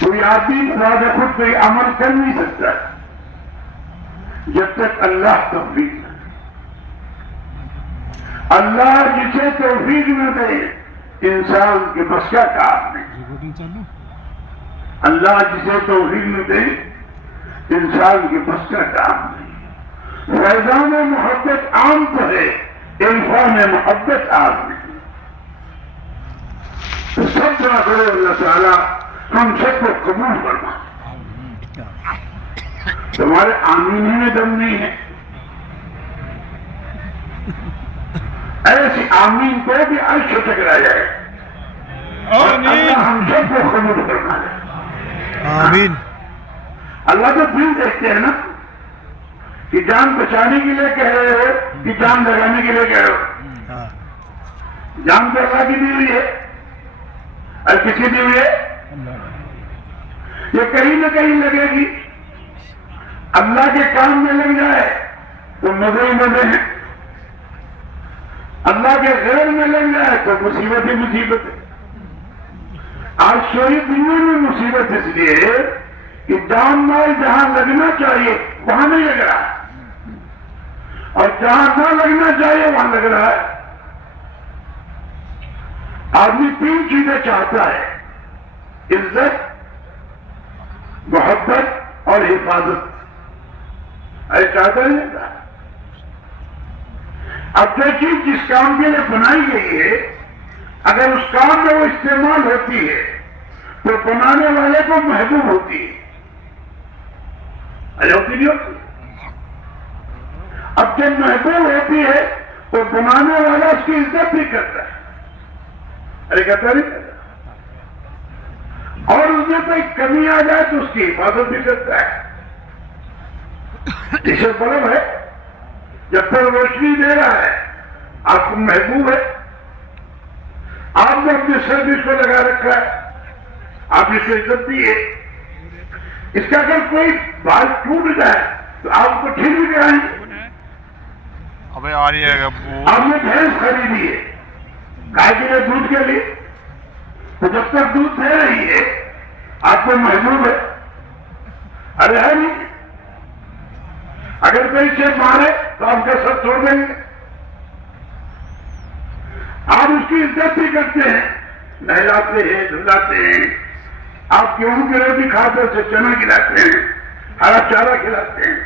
کوئی آدمی خدا خود کوئی عمل کر نہیں سکتا جب تک اللہ توفیق نہ دے۔ اللہ جسے توفیق نہ دے انسان کے بس کا کام نہیں۔ اللہ جسے توفیق نہ دے انسان کے بس کا کام نہیں۔ فیضان محبت عام تو ہے، عرفان محبت عام نہیں۔ تو سب دعا کرو اللہ تعالیٰ ہم سب کو قبول فرما۔ تمہارے آمین میں دم نہیں ہے، ایسی آمین کو بھی عرش ٹکرا جائے اور اللہ ہم سب کو قبول فرما دے۔ آمین۔ اللہ تو دل دیکھتے ہیں نا کہ جان بچانے کے لیے کہہ رہے ہو کہ جان لگانے کے لیے کہہ رہے ہو۔ جان تو اللہ کی دی ہوئی ہے اور کسی دی ہوئی ہے، یہ کہیں نہ کہیں لگے گی۔ اللہ کے کام میں لگ جائے تو مزے ہی مزے ہیں، اللہ کے غیر میں لگ جائے تو مصیبت ہی مصیبت ہے۔ آج سوئی دنیا میں مصیبت اس لیے ہے کہ جان مال جہاں لگنا چاہیے وہاں نہیں لگ رہا ہے، اور جہاں نہ لگنا چاہیے وہاں لگ رہا ہے۔ آدمی تین چیزیں چاہتا ہے: عزت، محبت اور حفاظت۔ ایسا چاہتا نہیں تھا۔ اب جو چیز جس کام کے لیے بنائی گئی ہے اگر اس کام میں وہ استعمال ہوتی ہے تو بنانے والے کو محبوب ہوتی ہے، ایسا ہوتی نہیں ہوتی۔ اب جب محبوب ہوتی ہے تو بنانے والا اس کی عزت بھی کرتا ہے، ارے کہتا نہیں کرتا، اور اس میں کوئی کمی آ جائے تو اس کی حفاظت بھی کرتا ہے۔ اسے بلب ہے، جب تک روشنی دے رہا ہے آپ کو محبوب ہے، آپ نے اپنی سروس کو لگا رکھا ہے، آپ اس کو عزت دی ہے۔ اس کا اگر کوئی بات ٹوٹ جائے تو آپ کو ٹھیک بھی کرائیں گے۔ ابھی آ رہی ہے آپ نے بھینس خریدی ہے گائے کے لیے، دودھ کے لیے، تو جب تک دودھ دے رہی ہے آپ کو محبوب ہے، ارے ہے نہیں۔ اگر کوئی چیز مارے تو آپ کا سر چھوڑ دیں گے، آپ اس کی عزت بھی کرتے ہیں، نہلاتے ہیں، دھلاتے ہیں، آپ گیہوں کی روٹی کھاتے اسے چنا کھلاتے ہیں، ہرا چارہ کھلاتے ہیں،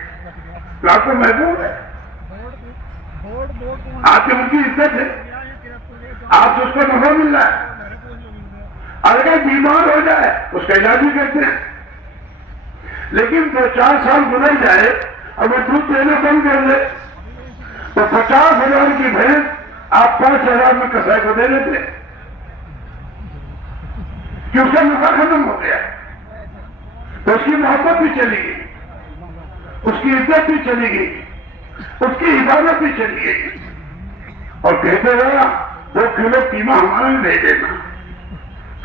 تو آپ کو محبوب ہے، آپ کی ان کی عزت ہے، آپ سے اس کو نفع مل رہا ہے۔ اور اگر بیمار ہو جائے اس کا علاج بھی کرتے ہیں، لیکن 2-4 سال گزر جائے اور وہ دودھ دینا بند کر دے تو 50,000 کی بھینس آپ 5,000 میں کسائی کو دے دیتے ہیں کہ اس کا نفع ختم ہو گیا، تو اس کی محبت بھی چلی گئی، اس کی عزت بھی چلی گئی، اس کی حفاظت بھی چلی گئی، اور کہتے رہا 2 کلو قیمہ ہمارے دے دینا،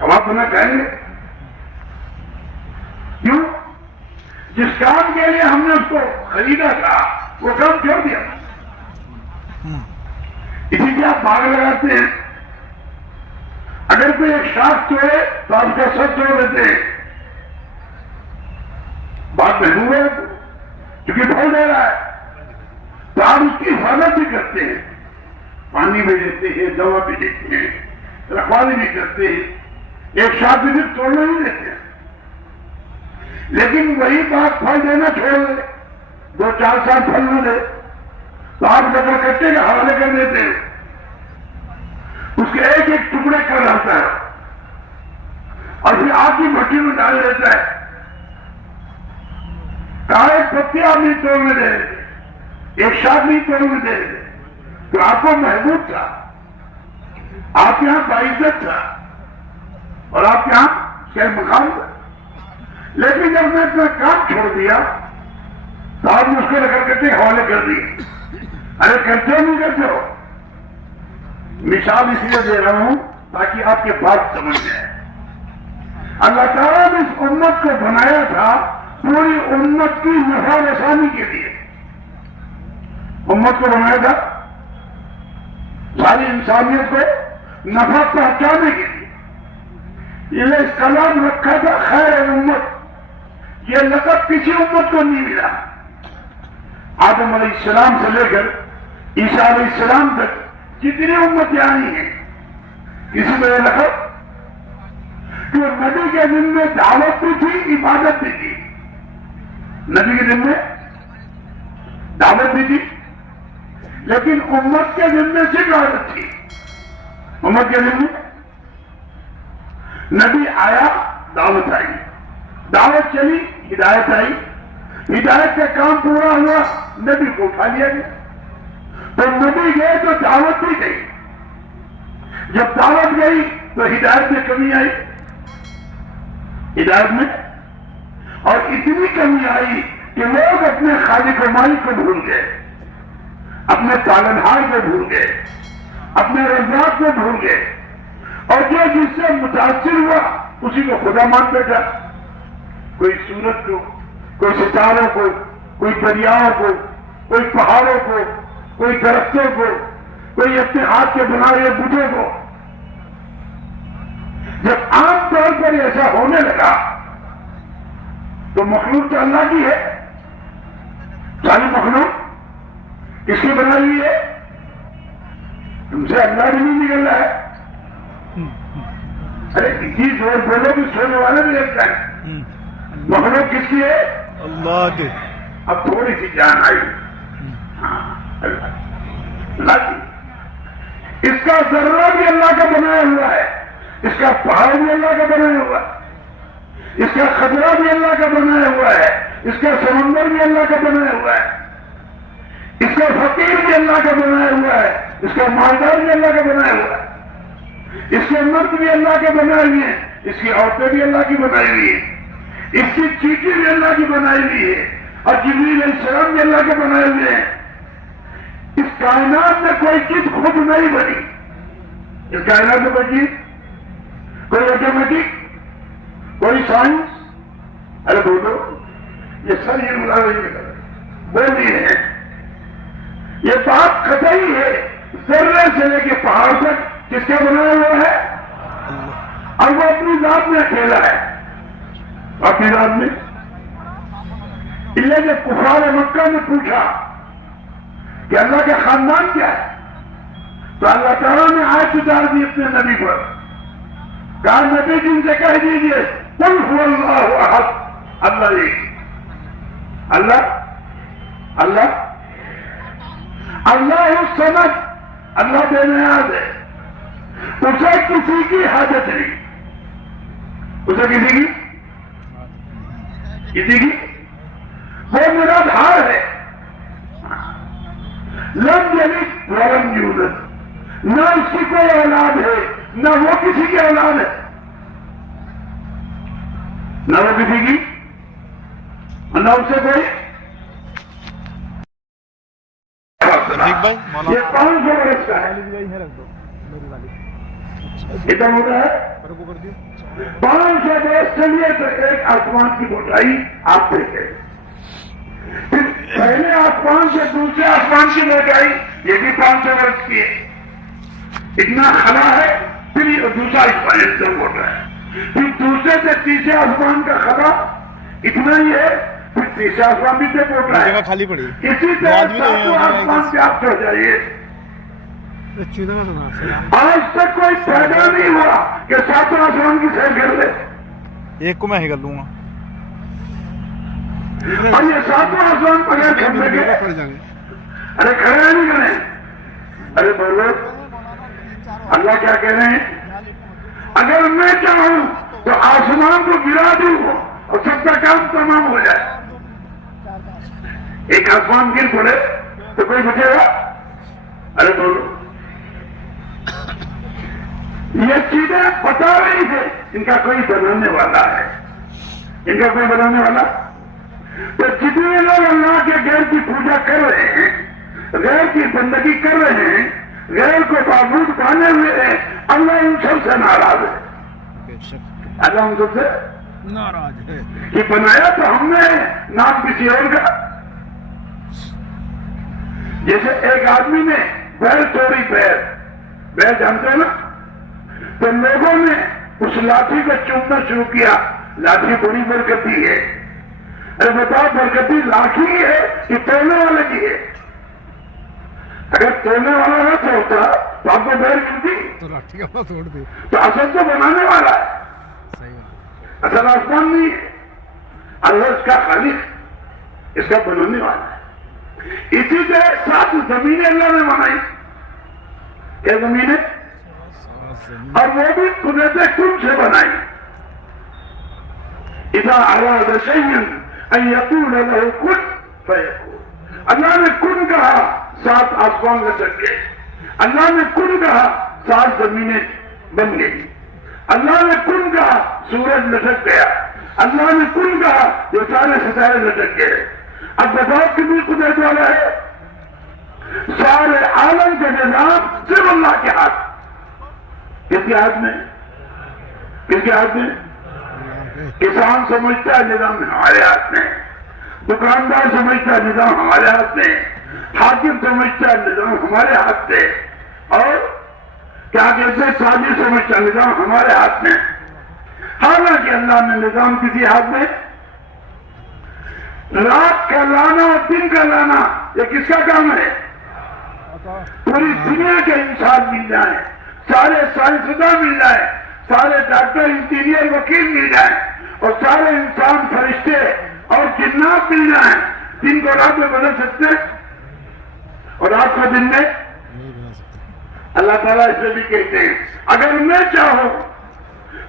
ہم آپ نہ کہیں گے کیوں؟ جس کام کے لیے ہم نے اس کو خریدا تھا وہ کام چھوڑ دیا، اسی لیے آپ باغ لگاتے ہیں، اگر کوئی ایک شاخ توڑے تو آپ کا سر توڑ دیتے ہیں، بات محبوب ہے کیونکہ پھل دے رہا ہے تو آپ اس کی حفاظت بھی کرتے ہیں، پانی بھی دیتے ہیں، دوا بھی دیتے ہیں، رکھوالی بھی کرتے ہیں، ایک شاخ بھی توڑنے نہیں دیتے ہیں۔ لیکن وہی بات پھل دینا چھوڑ دے، 2-4 سال پھل نہ دے تو آپ لکڑ کٹے کے حوالے کر دیتے ہیں، اس کے ایک ایک ٹکڑے کر رہتا ہے اور پھر آپ کی بھٹی میں ڈال دیتا ہے۔ ایک پتی آپ نہیں توڑنے دے رہے، ایک شاخ نہیں توڑنے دے رہے، تو آپ کو محبوب تھا، آپ یہاں باعزت تھا اور آپ یہاں کیا مقام تھا، لیکن جب میں اپنا کام چھوڑ دیا تو آپ نے اس کو لکڑ کٹے حوالے کر دیے۔ ارے کرتے ہو نہیں کرتے ہو؟ مثال اس لیے دے رہا ہوں تاکہ آپ کے بات سمجھ جائے۔ اللہ تعالیٰ نے اس امت کو بنایا تھا پوری امت کی نفع رسانی کے لیے، امت کو بنایا تھا ساری انسانیت کو نفع پہنچانے کے لیے، یہ اس کلام رکھا تھا خیر امت یہ لقب کسی امت کو نہیں ملا. آدم علیہ السلام سے لے کر عیسیٰ علیہ السلام تک جتنی امتیں آئی ہیں کسی کو یہ لقب کہ نبی کے دن میں دعوت بھی تھی, عبادت بھی تھی. نبی کے دن میں دعوت بھی تھی, لیکن امت کے دن میں صرف عبادت تھی. امت کے دن میں نبی آیا, دعوت آئی, دعوت چلی, ہدایت آئی, ہدایت کا کام پورا ہوا, نبی کو اٹھا لیا گیا. تو نبی گئے تو دعوت بھی گئی, جب دعوت گئی تو ہدایت میں کمی آئی, ہدایت میں, اور اتنی کمی آئی کہ لوگ اپنے خالق و مالک کو بھول گئے, اپنے پالنہار کو بھول گئے, اپنے رزاق کو بھول گئے, اور جو جس سے متاثر ہوا اسی کو خدا مان بیٹھا. کوئی سورج کو, کوئی ستاروں کو, کوئی دریاؤں کو, کوئی پہاڑوں کو, کوئی درختوں کو, کوئی اپنے ہاتھ کے بنا ہوئے بتوں کو. جب عام طور پر ایسا ہونے لگا تو مخلوق تو اللہ کی ہے, ساری مخلوق کس کی بنائی ہوئی ہے؟ تم سے اللہ بھی نہیں نکل رہا ہے. ارے کسی زور بولو بھی سونے والے بھی لگتا ہے. مخلوق کس کی ہے؟ اللہ کے. اب تھوڑی سی جان آئی. اللہ کی. اس کا ذرہ بھی اللہ کا بنایا ہوا ہے, اس کا پہاڑ بھی اللہ کا بنایا ہوا ہے, اس کا خطرہ بھی اللہ کا بنایا ہوا ہے, اس کا سمندر بھی اللہ کا بنایا ہوا ہے, اس کا فقیر بھی اللہ کا بنایا ہوا ہے, اس کا مالدار بھی اللہ کا بنایا ہوا ہے, اس کے مرد بھی اللہ کے بنائے ہوئے ہیں, اس کی عورتیں بھی اللہ کی بنائی ہوئی ہیں, اس کی چیٹی بھی اللہ کی بنائی ہوئی ہے, اور جبریل علیہ السلام بھی اللہ کے بنائے ہوئے ہیں. اس کائنات میں کوئی چیز خود نہیں بنی. اس کائنات میں کوئی چیز, کوئی آٹومیٹک, کوئی سائنس. ارے بولو, یہ سر یہ ملا رہی ہے, بول رہی ہے. یہ بات قطعی ہے, ذرے سے لے کے پہاڑ تک کس کا بنایا ہوا ہے؟ اور وہ اپنی ذات میں اکیلا ہے, اپنی ذات میں. یہ جب کفار مکہ نے پوچھا کہ اللہ کا خاندان کیا ہے, تو اللہ تعالیٰ نے آیت اتار دی اپنے نبی پر. کہا نبی جن سے کہہ دیجیے قل هو اللہ احد, اللہ ایک, اللہ اللہ اللہ الصمد, اللہ بے نیاز ہے, اسے کسی کی حاجت نہیں, اسے کسی کی وہ میرا دھار ہے. لم یلد ولم یولد, نہ اس کی کوئی اولاد ہے نہ وہ کسی کی اولاد ہے, نہ وہ کسی کی, نہ اسے کوئی. یہ 500 برس کا ہے, اتنا ہوتا ہے 500 برس چلیے تو ایک آسمان کی موٹائی آپ دیکھیں, پھر پہلے آسمان سے دوسرے آسمان کی موٹائی یہ بھی 500 برس کی ہے. اتنا خلا ہے, پھر یہ دوسرا آسمان سے موٹا ہے, پھر دوسرے سے تیسرے آسمان کا خلا اتنا ہی ہے, پھر تیسرا آسمان بھی سے موٹا ہے. خالی پڑی اسی طرح ساتوں آسمان سے آپ چڑھ جائیے. آج تک کوئی پیدا نہیں ہوا کہ ساتوں آسمان کی سیر کر لے. ایک کو میں ہی کر لوں گا, اور یہ ساتوں آسمان بغیر کھڑنے کے, ارے کھڑے نہیں کریں. ارے بولو, اللہ کیا کہہ رہے ہیں؟ اگر میں چاہوں تو آسمان کو گرا دوں اور سب کا کام تمام ہو جائے. ایک آسمان گر پڑے تو کوئی بچے گا؟ ارے بولو, یہ چیزیں بتا رہی تھے ان کا کوئی بنانے والا ہے, ان کا کوئی بنانے والا. تو جتنے لوگ اللہ کے غیر کی پوجا کر رہے ہیں, غیر کی بندگی کر رہے ہیں, غیر کو معبود مانے ہوئے ہیں, اللہ ان سب سے ناراض ہے. اللہ ان سب سے ناراض ہے کہ بنایا تو ہم نے, نام کسی اور کا. جیسے ایک آدمی نے بیل توڑی, بیل جانتے ہیں نا, تو لوگوں نے اس لاٹھی کو چومنا شروع کیا. لاٹھی بڑی برکتی ہے, ارے بتاؤ برکتی لاکھی ہے کہ توڑنے والے کی ہے؟ اگر توڑنے والا نہ توڑتا تو آپ کو بیر ملتی، تو لاٹھی کا توڑ دے. تو اصل تو بنانے والا ہے، صحیح ہے. اصل آسمان نہیں ہے، اللہ اس کا خالق، اس کا بنانے والا ہے. اسی طرح 7 زمینیں اللہ نے بنائی. کیا زمینیں؟ اور وہ بھی قدرت کن سے بنائی. اذا اراد شيئا ان يقول له كن فيكون. اللہ نے کن کہا 7 آسمان لٹک گئے. اللہ نے کن کہا 7 زمینیں بن گئی. اللہ نے کن کہا سورج لٹک گیا. اللہ نے کن کہا جو سارے ستارے لٹک گئے. اب بتاؤ کتنی قدرت والا ہے؟ سارے عالم کے نظام صرف اللہ کے ہاتھ. کس کے ہاتھ میں؟ کس کے ہاتھ میں؟ کسان سمجھتا ہے نظام ہمارے ہاتھ میں، دکاندار سمجھتا ہے نظام ہمارے ہاتھ میں، حاکم سمجھتا ہے نظام ہمارے ہاتھ میں، اور کیا کہتے ہیں تاجر سمجھتا ہے نظام ہمارے ہاتھ میں. حالانکہ اللہ نے نظام کسی ہاتھ میں. رات کا لانا اور دن کا لانا یہ کس کا کام ہے؟ پوری دنیا کے انسان مل جائیں، سارے سائنسداں مل جائیں، سارے ڈاکٹر انجینئر وکیل مل جائیں، اور سارے انسان فرشتے اور جنات مل جائیں، دن کو رات میں بدل سکتے اور رات کو دن میں؟ اللہ تعالیٰ اس سے بھی کہتے ہیں اگر میں چاہوں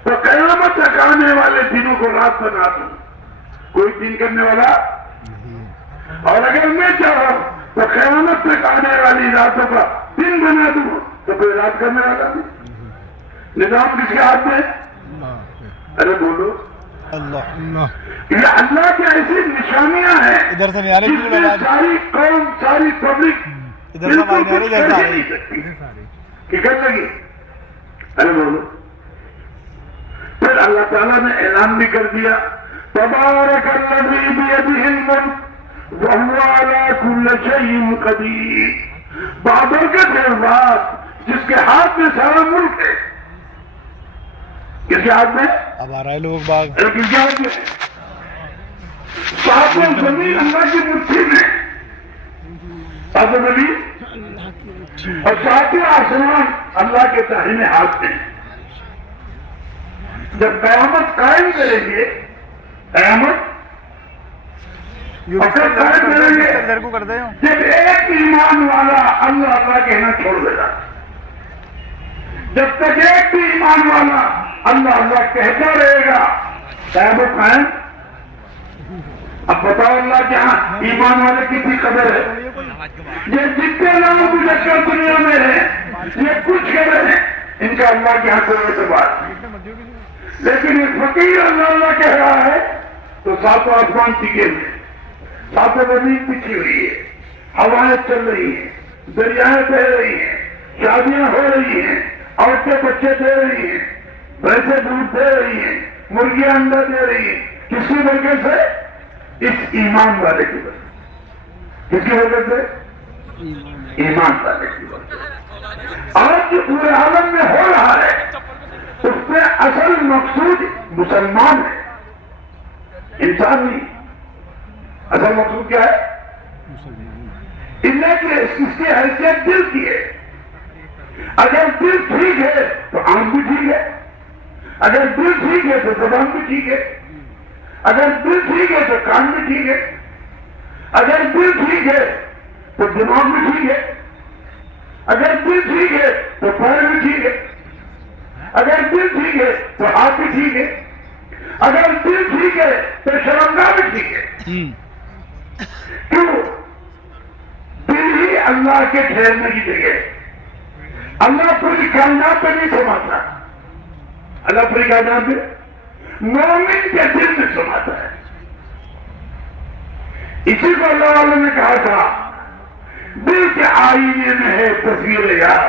تو قیامت تک آنے والے دنوں کو رات بنا دوں، کوئی دن کرنے والا، اور اگر میں چاہوں تو قیامت تک آنے والی راتوں کا دن بنا دوں تو کوئی رات کرنے والا نہیں. نظام کس کے ہاتھ میں؟ ارے بولو. اللہ یہ اللہ کی ایسی نشانیاں ہیں ادھر سے میارے جس میں ساری قوم ساری پبلک ادھر سے بالکل میارے کچھ ادھر کر سے ہی نہیں سکتی کہ کر لگی. ارے بولو. پھر اللہ تعالیٰ نے اعلان بھی کر دیا تبارک الذی بیدہ الملک وہو علی کل شیء قدیر. بابرکت ہے ذات جس کے ہاتھ میں سارا ملک ہے. کس کے ہاتھ میں؟ اب آ رہا ہے لوگ باغ. کس کے ہاتھ میں؟ ساتوں زمین اللہ کی مٹھی میں، ساتوں زمین اور ساتوں آسمان اللہ کے داہنے ہاتھ میں. جب قیامت قائم کریں گے، قیامت اور جب قائم کریں گے، ادھر کو کر دے جب ایک ایمان والا اللہ اللہ کہنا چھوڑ دے گا. جب تک ایک بھی ایمان والا اللہ اللہ کہتا رہے گا قیامت قائم. اب بتاؤ اللہ کے ہاں ایمان والے کتنی قدر ہے. یہ جتنے لوگوں کی چکر دنیا میں ہے یہ کچھ قدر ہیں، ان کا اللہ کے یہاں کوئی اعتبار نہیں. لیکن یہ فقیر اللہ اللہ کہہ رہا ہے تو 7 آسمان ٹکے ہوئے، 7 زمین پچھی ہوئی ہے، ہوائیں چل رہی ہیں، دریائیں بہ رہی ہیں، شادیاں ہو رہی ہیں، عورتیں بچے دے رہی ہیں، بھینسیں دودھ دے رہی ہیں، مرغیاں انڈا دے رہی ہیں. کس کی وجہ سے؟ اس ایمان والے کی وجہ سے. کس کی وجہ سے؟ ایمان والے کی وجہ سے. آج جو پورے عالم میں ہو رہا ہے اس میں اصل مقصود مسلمان ہے، انسان نہیں. اصل مقصود کیا ہے؟ اس کی حیثیت دل کی ہے. اگر دل ٹھیک ہے تو آنکھ بھی ٹھیک ہے، اگر دل ٹھیک ہے تو زبان بھی ٹھیک ہے، اگر دل ٹھیک ہے تو کان بھی ٹھیک ہے، اگر دل ٹھیک ہے تو دماغ بھی ٹھیک ہے، اگر دل ٹھیک ہے تو پیر بھی ٹھیک ہے، اگر دل ٹھیک ہے تو ہاتھ بھی ٹھیک ہے، اگر دل ٹھیک ہے تو شرمگاہ بھی ٹھیک ہے. کیوں؟ دل ہی اللہ کے ٹھہرنے کی جگہ ہے. اللہ پوری کائنات پہ نہیں سماتا، اللہ پوری کائنات پہ مومن کے دل میں سماتا ہے. اسی کو اللہ والوں نے کہا تھا دل کے آئینے میں ہے تصویر یار،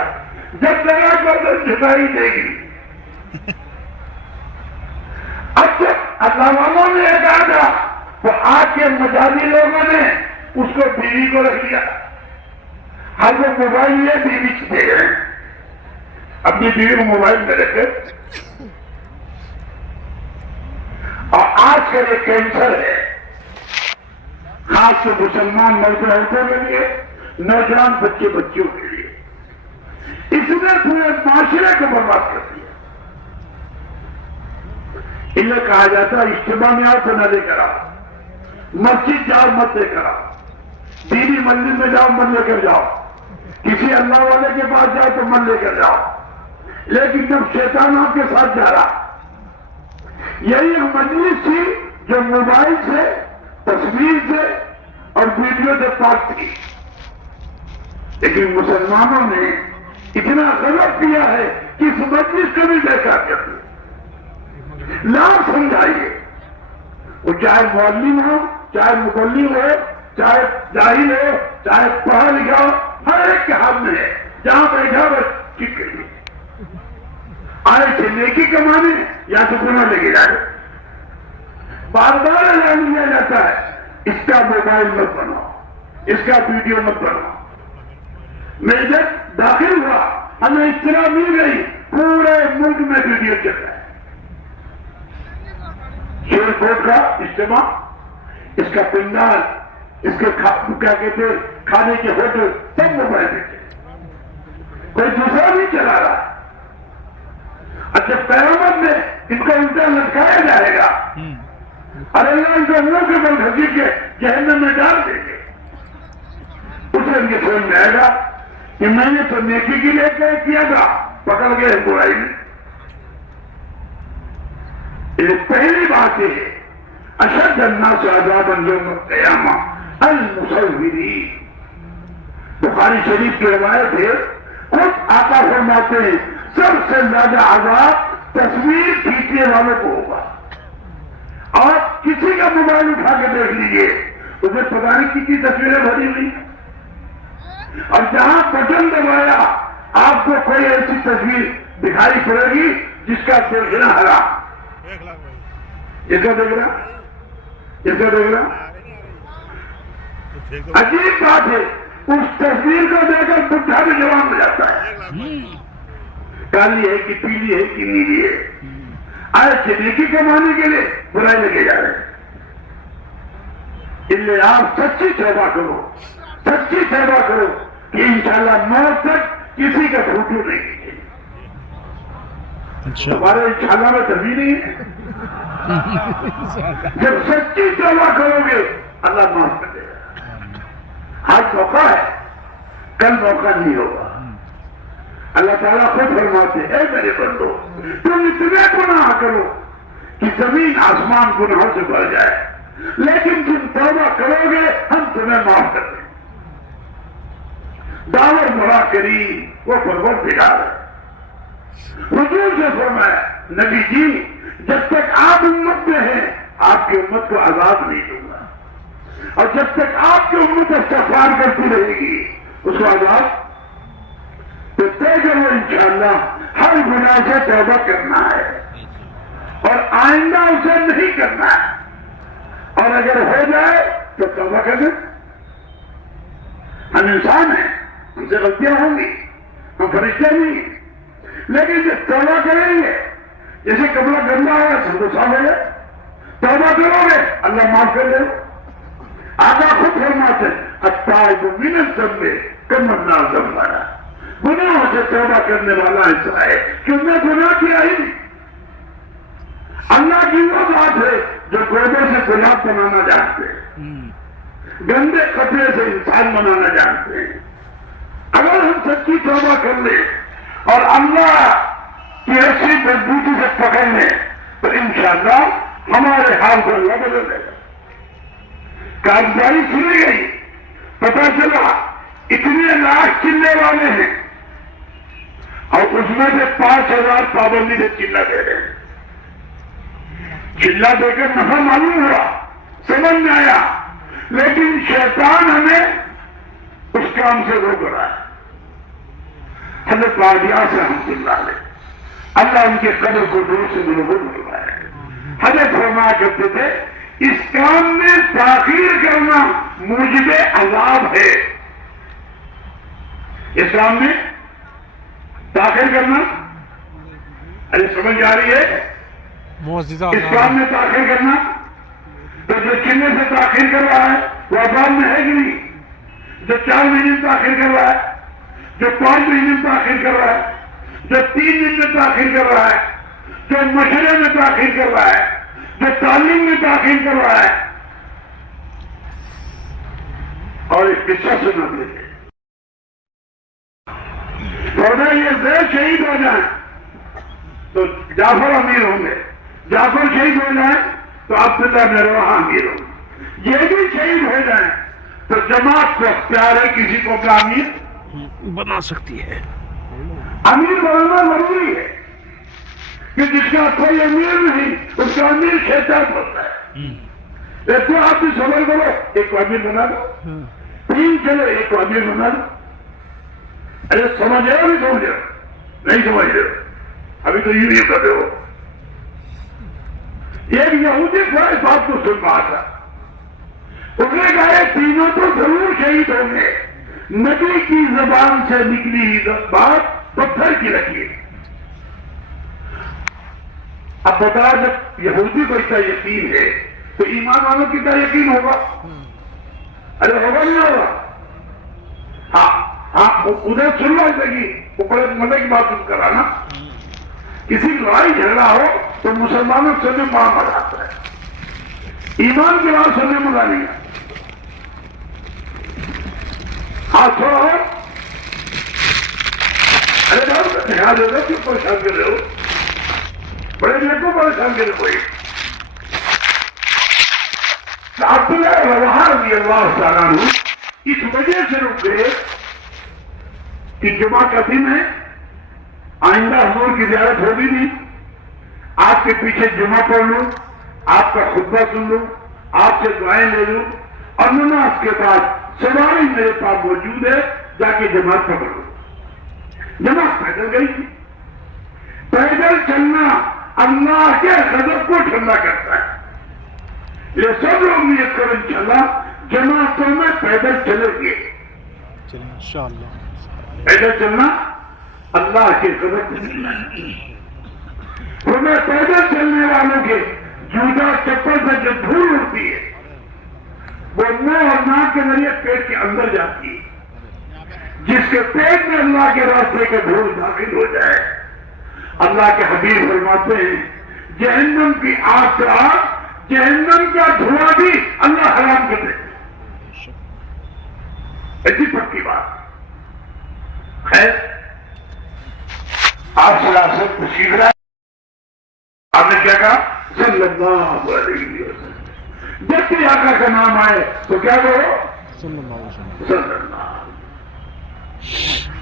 جب لگا کر جھکائی دے گی. اب جب اللہ والوں نے یہ کہا تھا تو آج کے مجازی لوگوں نے اس کو بیوی کو رکھ لیا. ہر وہ موبائل یہ بیوی دے رہے ہیں، اپنی بیوی کو موبائل میں رکھے. اور آج کا یہ کینسر ہے خاص طور مسلمان مرد عورتوں کے لیے، نوجوان بچے بچیوں کے لیے، اس نے پورے معاشرے کو برباد کر دیا۔ انہیں کہا جاتا ہے اجتماع میں آؤ تو نہ لے کر آؤ، مسجد جاؤ مت لے کر آؤ، دینی مندر میں جاؤ مت لے کر جاؤ، کسی اللہ والے کے پاس جاؤ تو مت لے کر جاؤ، لیکن جب شیطان آپ کے ساتھ جا رہا، یہی ایک مجلس تھی جو موبائل سے، تصویر سے اور ویڈیو سے پاک تھی، لیکن مسلمانوں نے اتنا غلط کیا ہے کہ اس مجلس کو بھی بیکار کر دیا۔ لا سمجھائیے، وہ چاہے معلم ہو، چاہے مبلغ ہو، چاہے جاہل ہو، چاہے پڑھا لکھا ہو، ہر ایک کے ہاتھ میں ہے، جہاں بیٹھا بس ٹھیک کریے، آئے تھے نیکی کمانے یا تو گناہ لے کے جائے۔ بار بار اعلان کیا جاتا ہے اس کا موبائل مت بناؤ، اس کا ویڈیو مت بناؤ۔ میں جب داخل ہوا ہمیں اطلاع مل گئی پورے ملک میں ویڈیو چل رہا ہے، شیر کوٹ کا اجتماع، اس کا پنڈال، اس کے کیا کہتے کھانے کے ہوٹل سب موبائل میں تھے، کوئی دوسرا نہیں چلا رہا۔ اچھا قیامت میں ان کو الٹا لٹکایا جائے گا اور اللہ ان کو منہ کے بل گھسیٹ کے جہنم میں ڈال دیں گے، اسے ان کے سمجھ میں آئے گا کہ میں نے تو نیکی کے لیے کیا تھا، پکڑ گئے برائی میں۔ پہلی بات یہ ہے اشد الناس عذابا یوم القیامہ المصورین، بخاری شریف کی روایت ہے، خود آقا فرماتے ہیں سب سے زیادہ عذاب تصویر کھینچنے والوں کو ہوگا۔ آپ کسی کا موبائل اٹھا کے دیکھ لیجئے، اسے پتا نہیں کتنی تصویریں بھری ہوئی، اور جہاں بٹن دبایا آپ کو کوئی ایسی تصویر دکھائی پڑے گی جس کا دیکھنا حرام، اس کا دیکھ رہا، اس کا دیکھ رہا۔ عجیب بات ہے، اس تصویر کو دیکھ کر بڈھا بھی جوان ہو جاتا ہے، کالی ہے کہ پیلی ہے کہ نیلی ہے، آئے نیکی کمانے کے لیے برائی لگے جا رہے ہیں۔ اس لیے آپ سچی توبہ کرو، سچی توبہ کرو کہ انشاءاللہ موت تک کسی کا فوٹو نہیں کھینچے۔ ہمارے انشاءاللہ میں تبھی نہیں ہے، جب سچی توبہ کرو گے اللہ معاف کر دے گا۔ آج موقع ہے، کل موقع نہیں ہوگا۔ اللہ تعالیٰ خود فرماتے ہیں اے میرے بندو تم اتنے گناہ کرو کہ زمین آسمان گناہوں سے بھر جائے، لیکن تم توبہ کرو گے ہم تمہیں معاف کر دیں۔ دعوت مرا کری وہ پروردگار ہے۔ حضور سے فرمایا نبی جی جب تک آپ امت میں ہیں آپ کی امت کو عذاب نہیں دوں گا، اور جب تک آپ کی امت استغفار کرتی رہے گی اس کو عذاب تو طے کرو انشاءاللہ ہر گناہ سے توبہ کرنا ہے اور آئندہ اسے نہیں کرنا ہے، اور اگر ہو جائے تو توبہ کر دیں۔ ہم انسان ہیں، ہم سے غلطیاں ہوں گی، ہم فرشتے نہیں ہیں، لیکن جب توبہ کریں گے جیسے کپڑا گندا ہے سب کو صاف ہو جائے، توبہ کرو گے اللہ معاف کر دے۔ آقا خود فرماتے التائب من الذنب کمن لا ذنب لہ، گناہوں سے توبہ کرنے والا ایسا ہے کہ میں گناہ کیا ہی نہیں۔ اللہ کی وہ بات ہے جو گوبر سے گلاب بنانا جانتے ہیں، گندے کپڑے سے انسان بنانا جانتے ہیں۔ اگر ہم سچی توبہ کر لیں اور اللہ کی ایسی مضبوطی سے پکڑ لیں تو انشاءاللہ ہمارے حال کو اللہ بدل دے گا۔ کارگزاری سنی گئی، پتہ چلا اتنے لاکھ چلنے والے ہیں اور اس میں سے 5000 پابندی سے چلا دے رہے ہیں۔ چلا دے کر نفع معلوم ہوا، سمجھ میں آیا، لیکن شیطان ہمیں اس کام سے روک رہا ہے۔ حضرت قادیہ سے رحمۃ اللہ علیہ، اللہ ان کے قدر کو دور سے منور ہوا ہے۔ حضرت فرمایا کرتے تھے اس کام میں تاخیر کرنا موجب عذاب ہے۔ اس کام میں تاخیر کرنا، ارے سمجھ آ رہی ہے؟ اس کام میں تاخیر کرنا تو جو چلنے سے تاخیر کر رہا ہے وہ عذاب میں ہے کہ نہیں؟ جو 4 مہینے میں تاخیر کر رہا ہے، جو 5 مہینے میں تاخیر کر رہا ہے، جو 3 دن میں تاخیر کر رہا ہے، جو مشورے میں تاخیر کر رہا ہے، جو تعلیم میں تاخیر کر رہا ہے. اور ایک قصہ سنا دیتے تو یہ زید شہید ہو جائیں تو جعفر امیر ہوں گے، جعفر شہید ہو جائیں تو عبداللہ بن رواحہ امیر ہوں گے، یہ بھی شہید ہو جائیں تو جماعت کو اختیار ہے کسی کو بھی امیر بنا سکتی ہے. امیر بننا ضروری ہے کہ جس کا کوئی امیر نہیں اس کا امیر شیطان ہوتا ہے. دیکھو آپ بھی صبر کرو، ایک کو امیر بنا دو، 3 چلو ایک کو امیر بنا دو. ارے سمجھ رہے ہو نہیں سمجھ رہے ہو؟ نہیں سمجھ رہے ہو، ابھی تو یوں ہی کر رہے ہو. ایک یہودی تھا اس بات کو سن رہا تھا، اس نے کہا یہ تینوں تو ضرور شہید ہوں گے، نبی کی زبان سے نکلی بات پتھر کی رکھی. اب بتا جب یہودی کو اتنا یقین ہے تو ایمان والوں کی اتنا یقین ہوگا؟ ارے ہوگا نہیں ہوگا؟ ہاں ادھر سن لو سکی وہ بڑے مزے کی بات سن کر آنا. کسی لڑائی جھگڑا ہو تو مسلمانوں سے بھی ماں مر آتا ہے، ایمان کی بات سننے مزہ نہیں ہے. ہاتھ چھوڑا ہو، ارے بات دکھا دے دو کیوں پریشان کر رہے ہو؟ بڑے میرے کو پریشان کرے کوئی. عبداللہ رواحہ رضی اللہ تعالیٰ عنہ اس وجہ سے رک گئے کہ جمعہ کا دن ہے، آئندہ حضور کی زیارت ہوگی نہیں، آپ کے پیچھے جمعہ پڑھ لوں، آپ کا خطبہ سن لوں، آپ سے دعائیں لے لوں، اور نماز کے بعد سواری میرے پاس موجود ہے، جا کے جماعت پکڑ لوں. جماعت پیدل گئی تھی. پیدل چلنا اللہ کے غضب کو ٹھنڈا کرتا ہے. یہ سب لوگ نیت کریں انشاءاللہ جماعتوں میں پیدل چلیں گے. چلیں انشاءاللہ. پیدل چلنا اللہ کے غضب کو ٹھنڈا تمہیں پیدل چلنے والوں کے جوتا چپل سے جو دھول اڑتی ہے وہ منہ اور ناک کے ذریعے پیٹ کے اندر جاتی ہے. جس کے پیٹ میں اللہ کے راستے کے دھول داخل ہو جائے، اللہ کے حبیب فرماتے ہیں جہنم کی آگ سے آگ، جہنم کا دھواں بھی اللہ حرام کر دے. ایسی پکی بات. خیر آپ صلی اللہ علیہ وسلم تشریف لائے، آپ نے کیا کہا؟ صلی اللہ علیہ وسلم. جب بھی آقا کا نام آئے تو کیا کرو؟ صلی اللہ علیہ وسلم. صلی اللہ.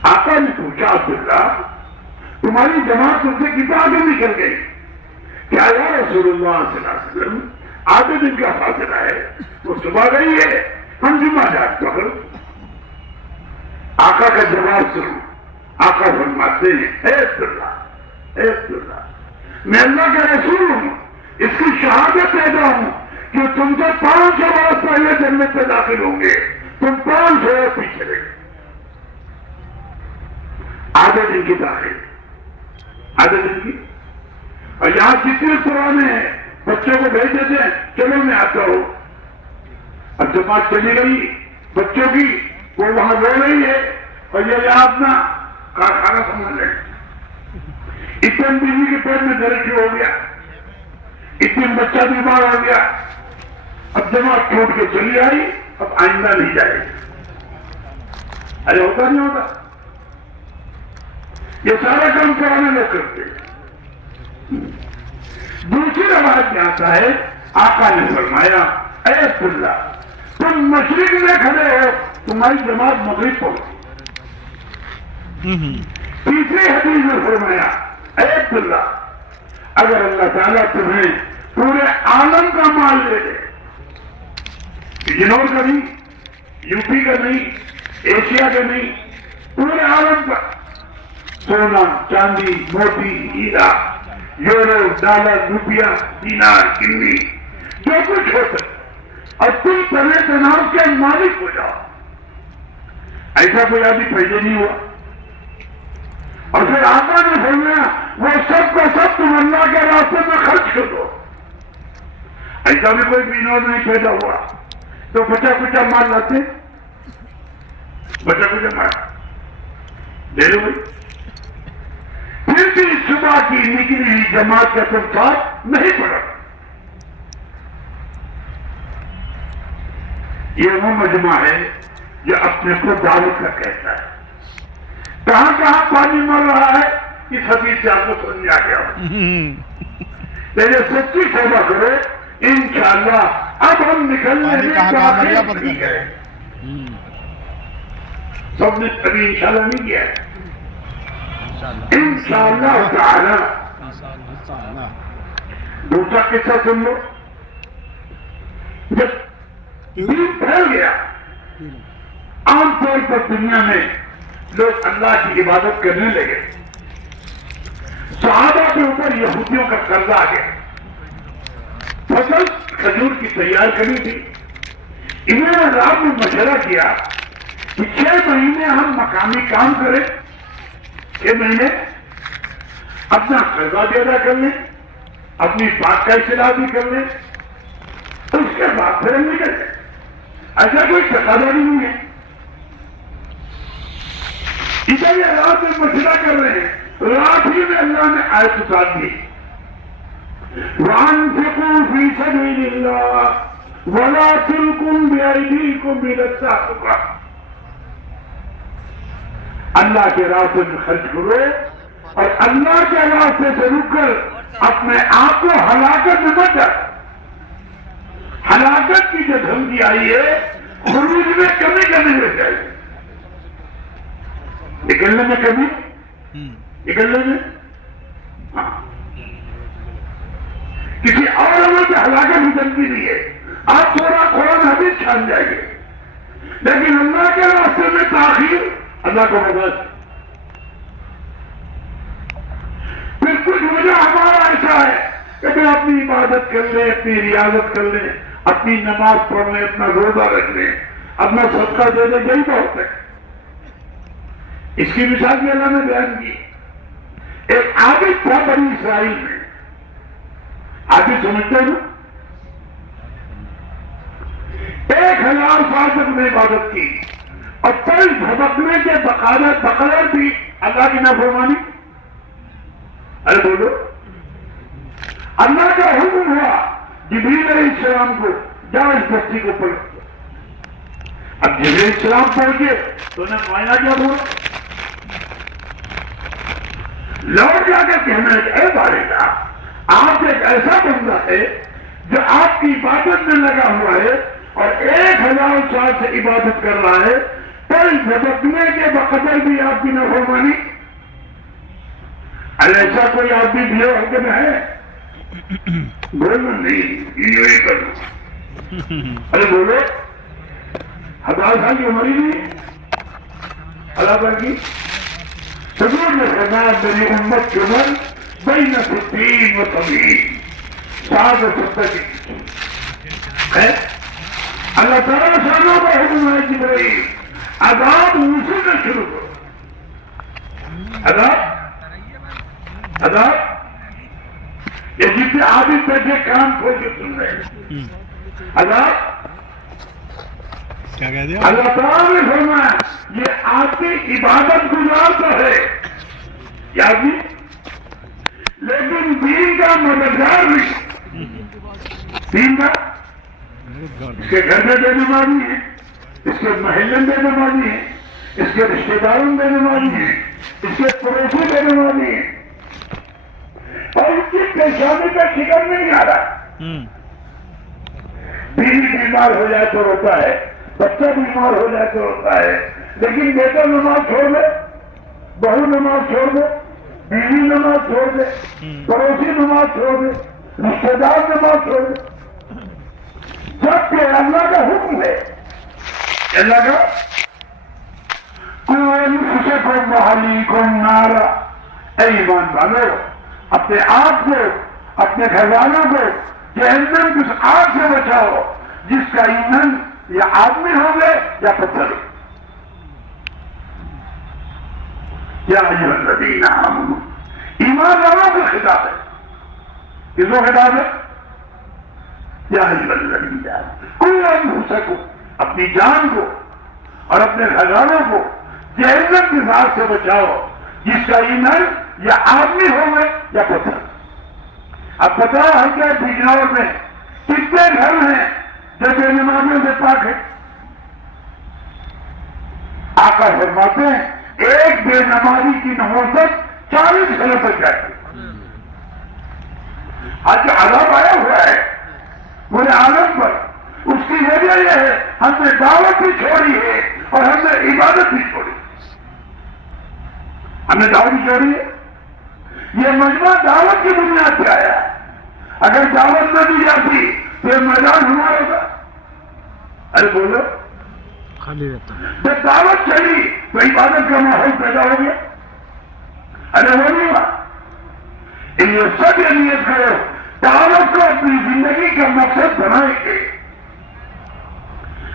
آقا نے پوچھا عبداللہ تمہاری جماعت تم سے کتنا آگے نکل گئی؟ کیا یا رسول اللہ صلی اللہ علیہ وسلم آدھے دن کا فاصلہ ہے، وہ صبح گئی ہے، ہم جمعہ جات پکڑ. آقا کا جواب سنو. آقا فرماتے ہیں اے عبداللہ، اے عبداللہ میں اللہ کا رسول ہوں، اس کی شہادت دیتا ہوں کہ تم سے 500 برس پہلے جنت میں داخل ہوں گے، تم 500 برس پیچھے رہے. آدھے دن کی داخل، آدھے دن کی. اور یہاں جتنے پرانے ہیں بچوں کو بھیج دیتے ہیں چلو میں آتا ہوں. اب جماعت چلی گئی بچوں کی، وہ وہاں رو رہی ہے اور یہ اپنا کارخانہ سمجھ لیں. اتنے بیوی کے پیٹ میں درد ہو گیا، اتنے بچہ بیمار ہو گیا. اب جماعت ٹوٹ کے چلی آئی، اب آئندہ نہیں جائے. ارے ہوتا نہیں ہوتا؟ یہ سارا کام کرانے لوگ کرتے ہیں. دوسری روایت میں آتا ہے آقا نے فرمایا اے عبداللہ تم مشرق میں کھڑے ہو، تمہاری جماعت مغرب پہنچی. تیسری حدیث میں فرمایا اے عبداللہ اگر اللہ تعالیٰ تمہیں پورے عالم کا مال دے دے، جنور کا نہیں، یو پی کا نہیں، ایشیا کا نہیں، پورے عالم کا، سونا چاندی موتی ہیرا یورو ڈالر روپیہ دینار کنی جو کچھ ہو سکے، اور تم تنے تناؤ کے مالک ہو جاؤ. ایسا کوئی آدمی پہلے نہیں ہوا. اور پھر آقا نے فرمایا وہ سب کو سب تم اللہ کے راستے میں خرچ کر دو. ایسا بھی کوئی ونود نہیں پیدا ہوا تو بچا کچا مال لاتے، بچا کچا مال دے لو بھائی. پھر بھی صبح کی نکلی ہوئی جماعت کا تم ساتھ نہیں پڑا. یہ وہ مجمع ہے جو اپنے کو دعوت کا کہتا ہے. کہاں کہاں پانی مر رہا ہے اس حدیث سے آپ کو سمجھ آ گیا. پہلے سچی توبہ کرو، انشاءاللہ اب ہم نکلنے میں سب نے ابھی انشاءاللہ نہیں کیا ہے. انشاءاللہ تعالی. دوسرا قصہ سن لو. جب دین پھیل گیا، عام طور پر دنیا میں لوگ اللہ کی عبادت کرنے لگے. صحابہ کے اوپر یہودیوں کا قرضہ آ گیا. فصل کھجور کی تیار کرنی تھی. انہوں نے رات میں مشورہ کیا کہ 6 مہینے ہم مقامی کام کریں، 6 مہینے اپنا قرضہ بھی ادا کر لیں، اپنی بات کا اصلاح بھی کر لیں، اس کے بعد پھر ہم نکل جائیں. ایسا کوئی تقاضا نہیں ہے. ادھر یہ رات میں مشورہ کر رہے ہیں، رات ہی میں اللہ نے آیت اتار دی، وَأَنفِقُوا فِي سَبِيلِ اللَّهِ وَلَا تُلْقُوا بِأَيْدِيكُمْ إِلَى التَّهْلُكَةِ. اللہ کے راستے میں خرچ کرو اور اللہ کے راستے سے رک کر اپنے آپ کو ہلاکت میں مت ڈالو. ہلاکت کی جو دھمکی آئی ہے، خروج میں کمی ہو جائے گی. نکلنے میں کمی، نکلنے میں کسی اور عمل سے ہلاکت کی دھمکی نہیں ہے. آپ تھوڑا قرآن حدیث چھان جائیں گے، لیکن اللہ کے راستے میں تاخیر اللہ کو برداشت. پھر کچھ وجہ ہمارا ایسا ہے کہ پھر اپنی عبادت کر لیں، اپنی ریاضت کر لیں، اپنی نماز پڑھ لیں، اپنا روزہ رکھ لیں، اپنا صدقہ دے دیں، یہی بہت ہے. اس کی مثال بھی اللہ نے بیان کی. ایک عابد تھا بنی اسرائیل میں. عابد سمجھتے ہیں نا؟ 1000 سال تک نے عبادت کی اور پل دھبکنے کے بقدر بھی اللہ کی نافرمانی. ارے بولو، اللہ کا حکم ہوا جبریل علیہ السلام کو، جاؤ اس بستی کو پڑھو. اب جبریل علیہ السلام پڑھ کے تو نے معائنہ کیا بولا، لوٹ جا کے کہنا ہے کہ اے بارگاہ، آپ ایک ایسا بندہ ہے جو آپ کی عبادت میں لگا ہوا ہے اور 1000 سال سے عبادت کر رہا ہے، پل جھپکنے کے بقدر بھی آپ کی نافرمانی. ایسا کوئی آدمی بھی حکم ہے؟ بولو نہیں، یہی کرو. ارے بولو، 1000 سال کی عمر ہی نہیں اللہ کی. حضور نے فرمایا میری امت کی عمر بین 60 و 70، 60 اور 70 کی ہے. اللہ تعالیٰ سالوں کا حکم ہے جبرائیل، عذاب اسی سے شروع کرو. عذاب یہ جتنے عابد بیٹھے کام کھول کے سن رہے ہیں. عذاب کیا کہہ دیا؟ اللہ تعالیٰ نے فرمایا یہ آدمی عبادت گزار تو ہے یہ آدمی، لیکن دین کا مددگار نہیں. دین کا اس کے گھر میں بے نمازی ہے، اس کے محلے میں بے نمازی ہے، اس کے رشتے داروں میں بے نمازی ہے، اس کے پڑوسی بے نمازی ہے، اور اس کی پریشانی کا فکر نہیں آ رہا. بیوی بیمار ہو جائے تو روتا ہے، بچہ بیمار ہو جائے تو روتا ہے، لیکن بیٹا نماز چھوڑ دے، بہو نماز چھوڑ دے، بیوی نماز چھوڑ دے، پڑوسی نماز چھوڑ دے، رشتے دار نماز چھوڑ دے. سب کے اللہ کا حکم ہے. اللہ کا انفسکم واہلیکم نارا. اے ایمان والو، اپنے آپ کو، اپنے گھر والوں کو جہنم کی اس آگ سے بچاؤ جس کا ایندھن یا آدمی ہوگے یا پتھر. یا ایھا الذین آمنوا، ایمان والوں کا خطاب ہے. کس کو خطاب ہے؟ یا ایھا الذین قوا انفسکم، اپنی جان کو اور اپنے گھرانوں کو جہنم کی زار سے بچاؤ، جس کا ایندھن یا آدمی ہوگا یا پتھر۔ اب بتاؤ ہم کیا بجنور میں کتنے گھر ہیں جو بے نمازیوں سے پاک ہے؟ آقا فرماتے ہیں ایک بے نمازی کی نحوست 40 گھروں تک جاتی ہے۔ آج جو عذاب آیا ہوا ہے پورے عالم پر، اس کی وجہ یہ ہے ہم نے دعوت بھی چھوڑی ہے اور ہم نے عبادت بھی چھوڑی۔ ہم نے دعوت بھی چھوڑی ہے، یہ مجمع دعوت کی بنیاد پہ آیا ہے۔ اگر دعوت نہ دی جاتی تو یہ میدان ہمارا ہوگا؟ ارے بولو، خالی رہتا ہے۔ جب دعوت چلی تو عبادت کا ماحول پیدا ہو گیا؟ ارے وہ نہیں ہوا۔ یہ سب یہ نیت کرو دعوت کو اپنی زندگی کا مقصد بنائے گے۔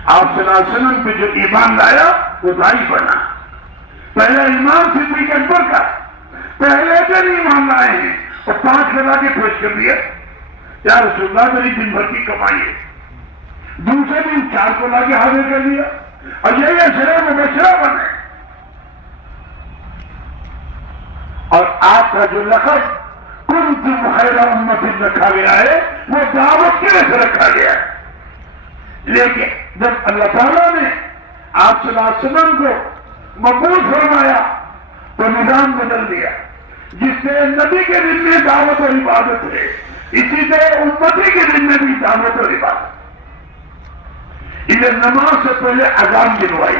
آپ صلی اللہ علیہ وسلم پہ جو ایمان لایا وہ دائی بنا۔ پہلا ایمان صدیق اکبر کا، پہلے دن ایمان لائے ہیں اور 5 لگا کے پیش کر دیا، یا رسول اللہ میری دن بھر کی کمائی ہے۔ دوسرے دن 4 کو لا کے حاضر کر دیا اور یہی اشرا مبشرہ بنے۔ اور آپ کا جو لقب کنتم خیر امت رکھا گیا ہے وہ دعوت کے لیے سے رکھا گیا ہے۔ لیکن جب اللہ تعالیٰ نے آپ صلی اللہ علیہ وسلم کو مقبول فرمایا تو نظام بدل دیا۔ جس سے نبی کے دن میں دعوت اور عبادت ہے، اسی طرح امتی کے دن میں بھی دعوت اور عبادت۔ انہیں نماز سے پہلے اذان دلوائی۔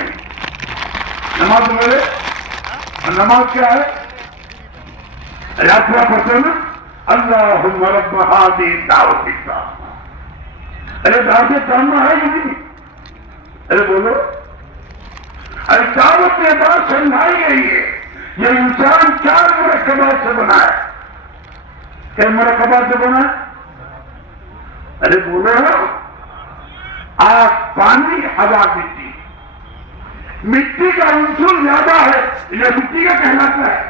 نماز سے پہلے نماز کیا ہے؟ یاد کیا پڑھتے ہیں نا، اللہم رب ہذہ الدعوۃ التامہ۔ ارے دعوت تامہ ہے کہ نہیں؟ ارے بولو، ارے دعوت کے بعد سمجھائی گئی ہے یہ انسان 4 مرکبات سے بنا ہے۔ کیا مرکبات سے بنا ہے؟ ارے بولو، آگ، پانی، ہوا، مٹی۔ مٹی کا عنصر زیادہ ہے یہ مٹی کا کہلاتا ہے۔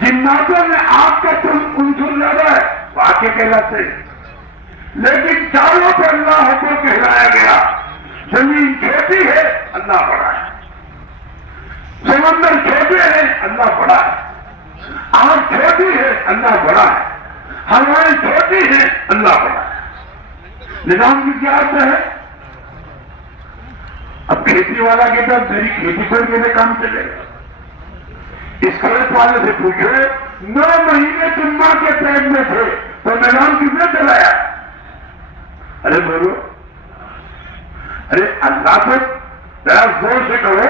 جناتوں میں آگ کا عنصر زیادہ ہے وہ آگ کے کہلاتے ہیں۔ لیکن چاروں پہ اللہ کو کہلایا گیا۔ زمین چھوٹی ہے اللہ بڑا ہے، سمندر چھوٹے ہیں اللہ بڑا ہے، آگ چھوٹی ہے اللہ بڑا ہے، ہوائیں چھوٹی ہیں اللہ بڑا ہے۔ نظام کی کیا آتا ہے؟ اب کھیتی والا کہتا ہے میری کھیتی پر میرے کام چلے گا۔ اس کھیت والے سے پوچھے 9 مہینے تم ماں کے پیٹ میں تھے تو نظام کس نے چلایا؟ ارے بولو، ارے اللہ کو ذرا زور سے کرو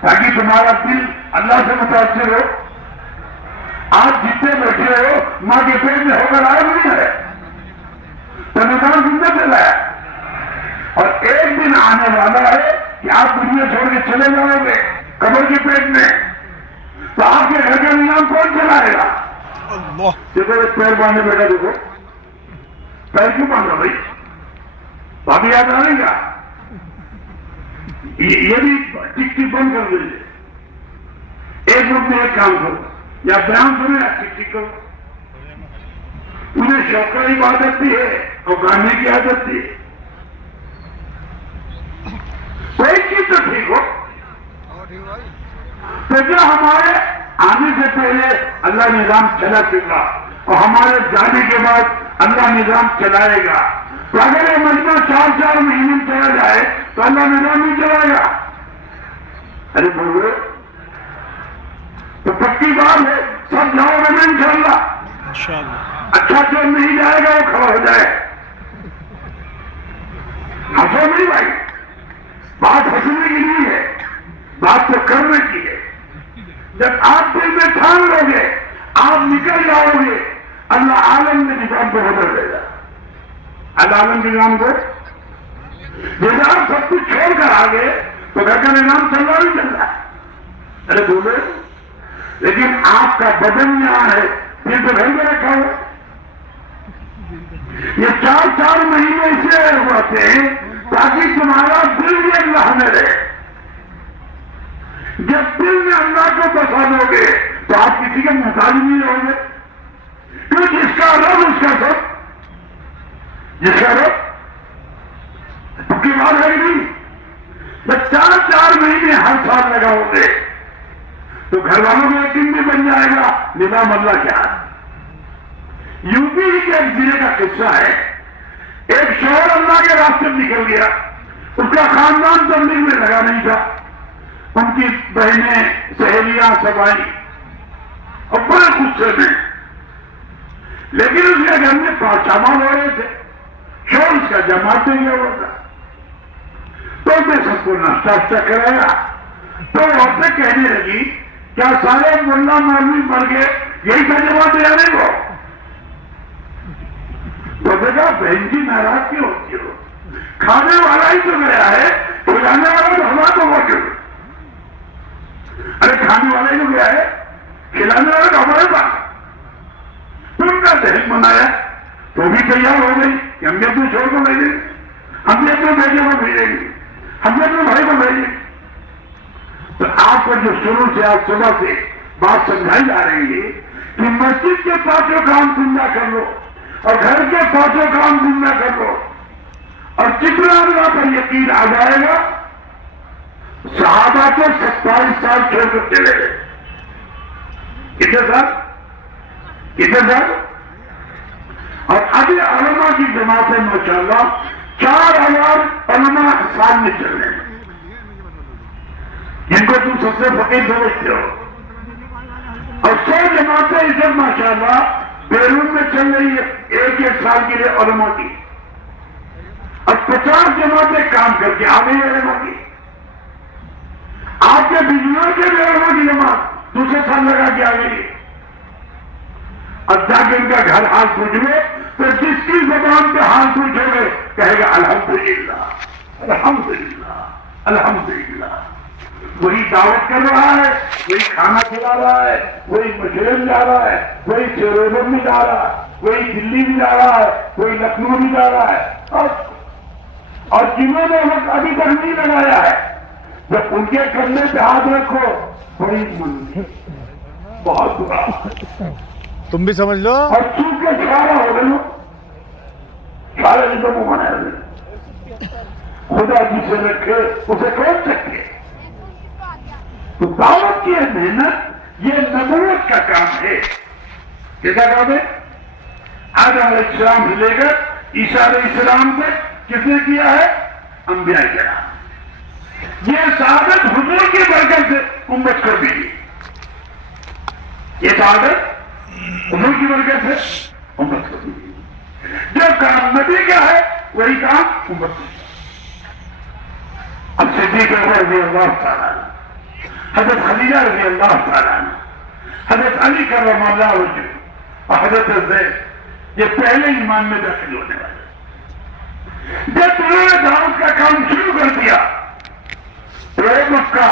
تاکہ تمہارا دل اللہ سے متاثر ہو۔ آپ جتنے بیٹھے ہو ماں کے پیٹ میں ہو کر آئے نہیں ہے تو نظام کس نے چلایا؟ اور ایک دن آنے والا ہے کہ آپ دنیا چھوڑ کے چلے جاؤ گے قبر کے پیٹ میں، تو آپ کے گھر کا نظام کون چلائے گا؟ اللہ دیکھو پیر باندھے بیٹھا، دیکھو پیر کیوں باندھا بھائی؟ بھابھی یاد آ رہی گا؟ یہ بھی ٹک ٹک بند کر دیجیے۔ ایک وقت میں ایک کام کرو، یا بیان سنو یا ٹک ٹک کرو۔ انہیں شوق کی عادت بھی ہے اور گانے کی عادت بھی ہے۔ کوئی چیز تو ٹھیک ہو تو جو ہمارے آنے سے پہلے اللہ نظام چلا چکا اور ہمارے جانے کے بعد اللہ نظام چلائے گا، تو اگر یہ مجمع 4 مہینے میں چلا جائے تو اللہ نظام نہیں چلائے گا۔ ارے بولو، تو پکی بات ہے سب جاؤ گے نا انشاءاللہ۔ انشاءاللہ۔ اچھا جو نہیں جائے گا وہ کھڑا ہو جائے۔ ہنسو نہیں بھائی، بات ہنسنے کی نہیں ہے، بات تو کرنے کی ہے۔ جب آپ دل میں ٹھان لو گے آپ نکل جاؤ گے، اللہ عالم میں نظام کو بدل دے گا۔ اللہ عالم کے نظام کو جیسے آپ سب کچھ چھوڑ کر آگے تو گھر کا نظام چل رہا نہیں چل رہا ہے۔ ارے بولے، لیکن آپ کا بدن یہاں ہے پھر تو گھر میں رکھا ہوا۔ یہ 4 مہینے اس لیے ہوتے ہیں تاکہ تمہارا دل بھی اللہ میں رہے۔ جب دل میں اللہ کو بسا دو گے تو آپ کسی کے محتاج نہیں رہو گے، کیونکہ جس کا رب اس کا سب، جس کا رب سال لگاؤ گے تو گھر والوں میں ایک دن بھی بن جائے گا نظام اللہ کیا ہے. یوپی کے ایک ضلع کا قصہ ہے. ایک شوہر اللہ کے راستے میں نکل گیا. اس کا خاندان تبلیغ میں لگا نہیں تھا. ان کی بہنیں سہیلیاں سب آئی اور بڑے غصے میں. لیکن اس کے گھر میں پاچامہ ہو رہے تھے. شوہر اس کا جماعت میں گیا ہوا تھا. تو میں سب کو ناشتہ کرایا. تو عورتیں کہنے لگی کیا سارے ملا مولوی مر گئے یہی کا جواب دیا نہیں وہ. تو دیکھا بہن جی ناراض کیوں ہوتی ہو؟ کھانے والا ہی تو گیا ہے, کھلانے والا تو ہمارا تو ہوا کیوں؟ ارے کھانے والا ہی تو گیا ہے, کھلانے والا تو ہمارے پاس. پھر ان کا ذہن بنایا تو بھی تیار ہو گئی کہ ہم نے اپنے چھوڑ کو بھیجیں گے, ہم نے اپنے بیٹے کو بھیجیں گے, ہم نے اپنے بھائی کو بھیجیں گے. تو آپ کو جو شروع سے آج صبح سے بات سمجھائی جا رہی ہے کہ مسجد کے پانچوں کام زندہ کر لو اور گھر کے پانچوں کام زندہ کر لو, اور جتنا اللہ پر یقین آ جائے گا. صحابہ کو 27 سال چھوڑ کر چلے گئے. کتنے سال؟ کتنے سال؟ اور ابھی علماء کی جماعتیں ماشاءاللہ 4000 علماء سال میں چل رہے ہیں جن کو تم سب سے فقیر سمجھتے ہو. اور 100 جماعتیں ادھر ماشاءاللہ بیرون میں چل رہی ہے ایک سال کے لیے علماء کی, اور 50 جماعتیں کام کر کے آ گئی علماء کی. آپ کے بجلیوں کے بھی علماء کی جماعت دوسرے سال لگا کے آ گئی. اب جا کے ان کا گھر حال پوچھ گئے تو جس کی زبان پہ حال پوچھو گے کہے گا الحمدللہ الحمدللہ الحمدللہ. وہی دعوت کر رہا ہے, وہی کھانا کھلا رہا ہے, وہی مشورے میں جا رہا ہے, وہی چیروبر میں جا رہا ہے, وہی دلی میں جا رہا ہے, وہی لکھنؤ میں جا رہا ہے. اور جنہوں نے وقت ابھی تک نہیں لگایا ہے جب ان کے کندھے پہ ہاتھ رکھو بڑی من بہت برا. تم بھی سمجھ لو. اور چونکہ سارا ہو گئے سارے نہیں تو منع ہے. خدا جسے رکھے اسے کون سکے. تو دعوت کی محنت یہ نبوت کا کام ہے. کیسا کام ہے؟ آدم علیہ السلام سے لے کر عیسیٰ علیہ السلام تک کس نے کیا ہے؟ انبیاء کرام. یہ سعادت حضور کی برکت سے امت کو ملی. یہ سعادت حضور کی برکت سے امت کو ملی. جو کام نبی کا ہے وہی کام امت کو. اب صدیق اکبر رضی اللہ تعالیٰ, حضرت خدیجہ رضی اللہ تعالیٰ, حضرت علی کرم اللہ وجہہ اور حضرت زید یہ پہلے ایمان میں داخل ہونے والے. جب انہوں نے دعوت کا کام شروع کر دیا تو مکہ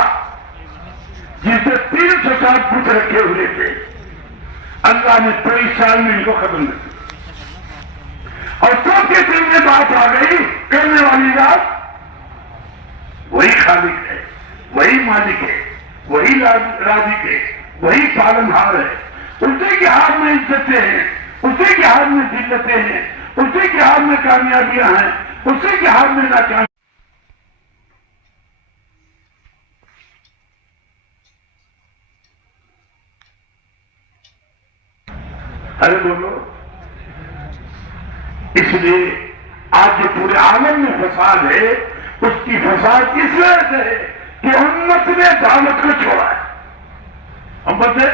جس سے 300 سال پوچھ رکھے ہوئے تھے اللہ نے 23 سال میں ان کو ختم کر دیا. اور سب کے دل میں بات آ گئی کرنے والی ذات وہی خالق ہے, وہی مالک ہے, وہی رازق ہے, وہی پالنہار ہے. اسی کے ہاتھ میں عزتیں ہیں, اسی کے ہاتھ میں ذلتیں ہیں, اسی کے ہاتھ میں کامیابیاں ہیں, اسی کے ہاتھ میں ناکامی. ارے بولو. اس لیے آج جو پورے عالم میں فساد ہے اس کی فساد اس وجہ سے ہے کہ امت نے دعوت کو چھوڑا ہے. امت نے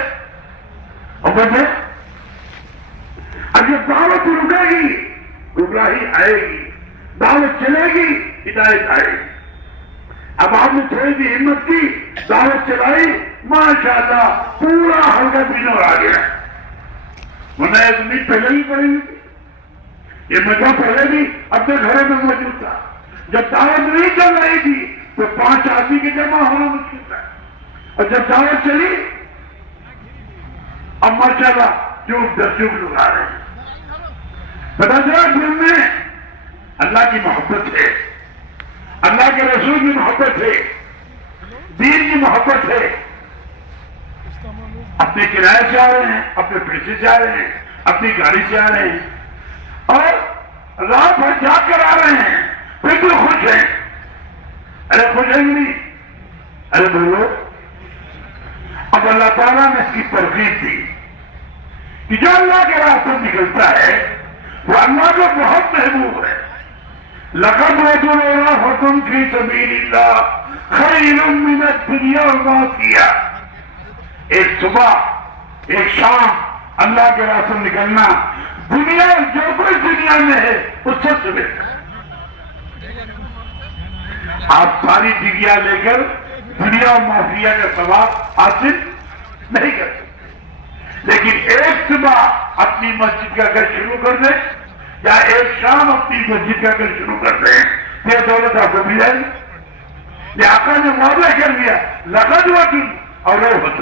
اب جب دعوت رکے گی گمراہی آئے گی, دعوت چلے گی ہدایت آئے گی. اب آپ نے تھوڑی سی ہمت کی, دعوت چلائی, ماشاءاللہ پورا ہلکا پینر آ گیا. ورنہ ایک پہلے ہی پڑی ہوئی تھی. یہ مزہ پہلے بھی اپنے گھروں میں موجود تھا. جب دعوت نہیں چل رہی تھی تو 5 آدمی کے جمع ہونا مشکل تھا, اور جب دعوت چلی اب ماشاءاللہ چوک در چوک لوگ آ رہے ہیں. پتا چلا دل میں اللہ کی محبت ہے, اللہ کے رسول کی محبت ہے, دین کی محبت ہے. اپنے کرائے سے آ رہے ہیں, اپنے پیسے سے آ رہے ہیں, اپنی گاڑی سے آ رہے ہیں, اور راہ بھر جا کر آ رہے ہیں, پھر بھی خوش ہیں. ارے خوش ہیں نہیں, ارے بولو. اب اللہ تعالیٰ نے اس کی ترغیب دی کہ جو اللہ کے راستے نکلتا ہے وہ اللہ کو بہت محبوب ہے. لقد رجل فی سبیل اللہ خیر من الدنیا وما فیہا. ایک صبح ایک شام اللہ کے راستے نکلنا دنیا جو کوئی دنیا میں ہے اس سب سے بہتر ہے. آپ ساری ڈگریاں لے کر دنیا و معافیہ کا ثواب حاصل نہیں کرتے، لیکن ایک صبح اپنی مسجد کا گھر شروع کر دیں یا ایک شام اپنی مسجد کا گھر شروع کر دیں یہ دولت آپ کو مل جائے گی. یہ آقا نے معاملہ کر دیا لغدوۃ اور روحۃ.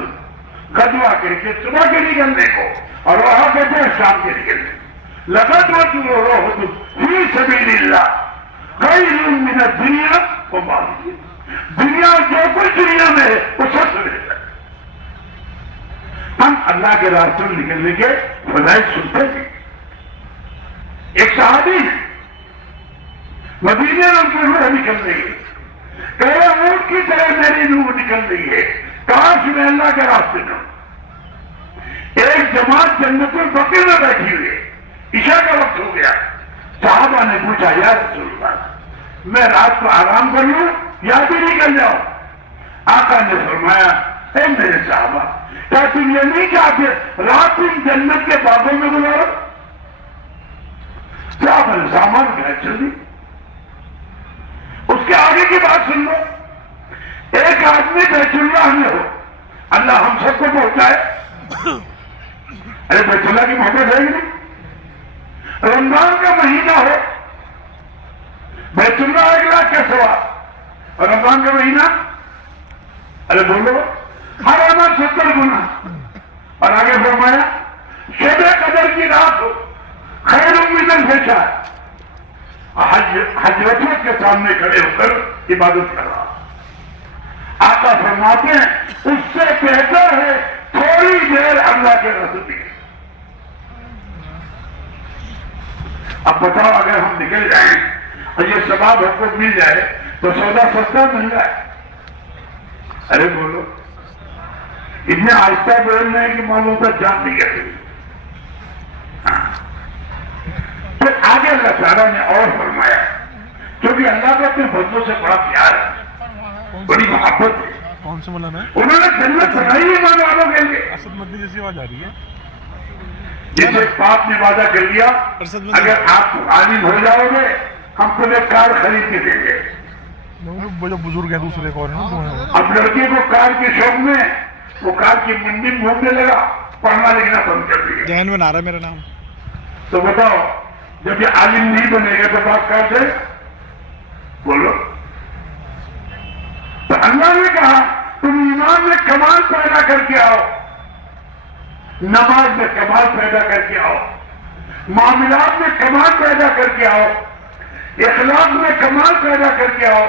غدوہ کر کے صبح کے نکلنے کو اور روحہ کہتے ہیں شام کے نکلنے. لغدوۃ و روحۃ فی سبیل اللہ خیر من الدنیا وما فیہا. دنیا جو کچھ دنیا میں ہے وہ سب سے بہتر ہے. ہم اللہ کے راستے میں نکلنے کے فضائل سنتے تھے. ایک صحابی مدینے میں ان کی روح نکل رہی ہے. کہہ رہے اونٹ کی طرح میری روح نکل رہی ہے کاش میں اللہ کے راستے میں ہوں. ایک جماعت جنت البقیع میں بیٹھی ہوئی ہے. عشاء کا وقت ہو گیا. صحابہ نے پوچھا یا رسول اللہ میں رات کو آرام کر لوں یا بھی نکل جاؤں؟ آقا نے فرمایا اے میرے صحابہ کیا تم یہ نہیں چاہتے رات تم جنت کے باغوں میں گزارو؟ صحابہ نے سامان اٹھایا چل دی. اس کے آگے کی بات سن لو. ایک آدمی بیت اللہ میں ہو اللہ ہم سب کو پہنچائے. ارے بیت اللہ کی محبت ہے نہیں. رمضان کا مہینہ ہو بیت اللہ 1 لاکھ کا ثواب اور رمضان کا مہینہ ارے بولو ہر عمل 70 گنا. اور آگے فرمایا شب قدر کی رات ہو خیر من الف شہر. حج رسول کے سامنے کھڑے ہو کر عبادت کر رہا. آقا فرماتے ہیں اس سے بہتر ہے تھوڑی دیر اللہ کے راستے میں. اب بتاؤ اگر ہم نکل جائیں اور یہ ثواب ہم کو مل جائے تو سودا سستا مل جائے. ارے بولو اتنے آہستہ بول رہے ہیں کہ معلوم ہوتا جان نہیں کرتے. پھر آگے اللہ تعالیٰ نے اور فرمایا کیونکہ اللہ کو اپنے بندوں سے بڑا پیار ہے بڑی محبت ہے. کون سے مولانا ہے؟ انہوں نے جنت بنائی ہے ایمان والوں کے لیے. اسد مدنی جیسی آواز آ رہی ہے. جسے باپ نے وعدہ کر لیا اگر آپ عالم ہو جاؤ گے ہم تمہیں کار خرید کے دیں گے. جو بزرگ ہیں دوسرے کو. اب لڑکے کو کار کے شوق میں وہ کار کی منڈی میں گھومنے لگا پڑھنا لکھنا بند کر دیا. ذہن میں نہ رہا میرا نام. تو بتاؤ جب یہ عالم نہیں بنے گا تو بات کار سے بولو. تو اللہ نے کہا تم ایمان میں کمال پیدا کر کے آؤ نماز میں کمال پیدا کر کے آؤ معاملات میں کمال پیدا کر کے آؤ اخلاق میں کمال پیدا کر کے آؤ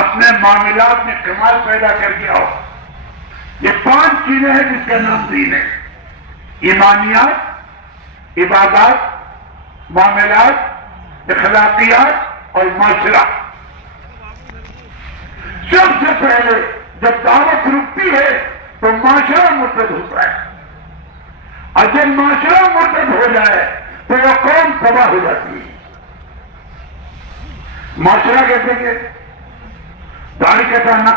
اپنے معاملات میں کمال پیدا کر کے آؤ. یہ 5 چیزیں ہیں جس کا نام دین ہے. ایمانیات عبادات معاملات اخلاقیات اور معاشرہ. سب سے پہلے جب دعوت رکتی ہے تو معاشرہ مرتد ہوتا ہے اور جب معاشرہ مرتد ہو جائے تو وہ قوم تباہ ہو جاتی ہے. معاشرہ کہتے کہ داڑھی کٹانا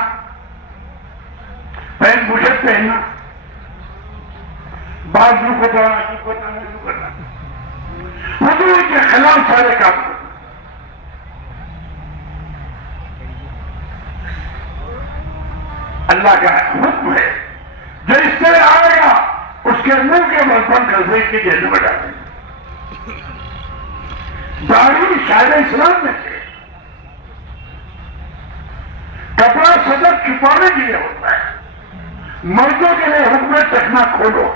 پین بشت پہننا بازو کٹانا شروع کرنا حضور کے خلاف سارے کام کرنا. اللہ کا حکم ہے جو اس سے آئے گا اس کے منہ کے برتن کر سے کی جیل میں ڈالیں. داڑھی شاعر اسلام میں تھے. کپڑا صدر چھپانے کے لیے ہوتا ہے. مردوں کے لیے حکم ٹکنا کھولو.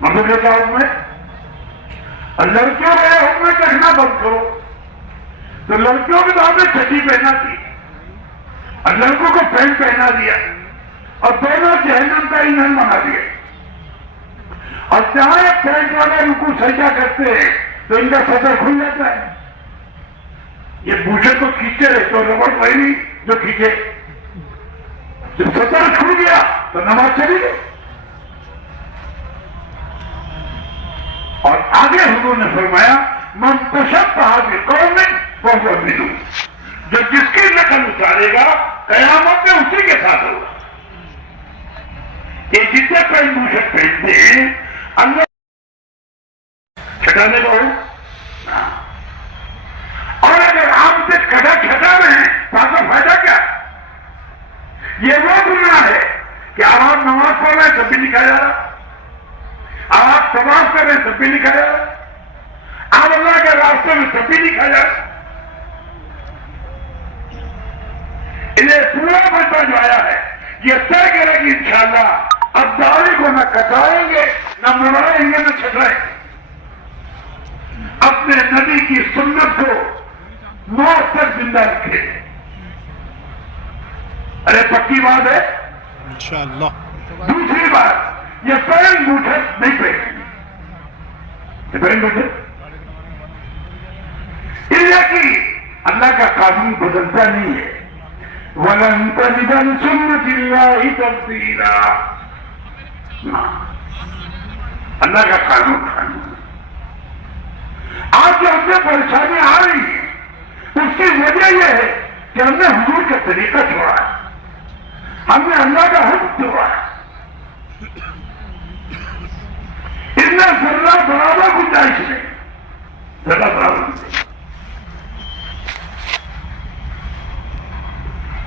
مردوں کے کیا حکم ہے؟ اور لڑکیوں کے لیے حکم ٹکنا بند کرو. تو لڑکیوں کے تو ہمیں چھٹی پہنا تھی اور لڑکوں کو پینٹ پہنا دیا اور دونوں جہنم کا ایندھن بنا دیا. اور جہاں پینٹ والے رکو سجدہ کرتے ہیں تو ان کا صدر کھل جاتا ہے. یہ بوجھے تو کھینچے رہے تو ربڑ پہنی جو کھینچے جب ستر چھوٹ گیا تو نماز چلی گئی. اور آگے حضور نے فرمایا من تشبہ بقوم فہو منہم، جو جس کی نقل اتارے گا قیامت میں اسی کے ساتھ ہوگا. یہ جتنے پینٹ موشک پہنتے ہیں اللہ چھٹانے کو ہو، اور اگر آپ سے کٹا چھٹا رہے ہیں تو آپ کا فائدہ کیا؟ یہ وہ گناہ ہے کہ آپ نماز پڑھ رہے ہیں تب بھی لکھا جا رہا، آپ طواف کر رہے ہیں تب بھی لکھا جا رہا، آپ اللہ کے راستے میں تب بھی لکھا جا رہا. انہیں پورا بچہ جو آیا ہے یہ طے کرے گی انشاءاللہ اب داڑھی کو نہ کٹائیں گے نہ مڑائیں گے نہ چھٹائیں گے. اپنے نبی کی سنت کو موت تک زندہ رکھے. ارے پکی بات ہے. انشاءاللہ. دوسری بات یہ پین بوٹھک نہیں پہنیں. یہ پین بوٹھک کہ اللہ کا قانون بدلتا نہیں ہے. وَلَن تَجِدَ لِسُنَّتِ اللَّهِ تَبْدِيلًا. اللہ کا قانون آج جو ہم سے پریشانی آ رہی ہے اس کی وجہ یہ ہے کہ ہم نے حضور کا طریقہ چھوڑا ہے، ہم نے اللہ کا حکم چھوڑا ہے. اتنا ذرہ برابر گنجائش نہیں، ذرہ برابر نہیں.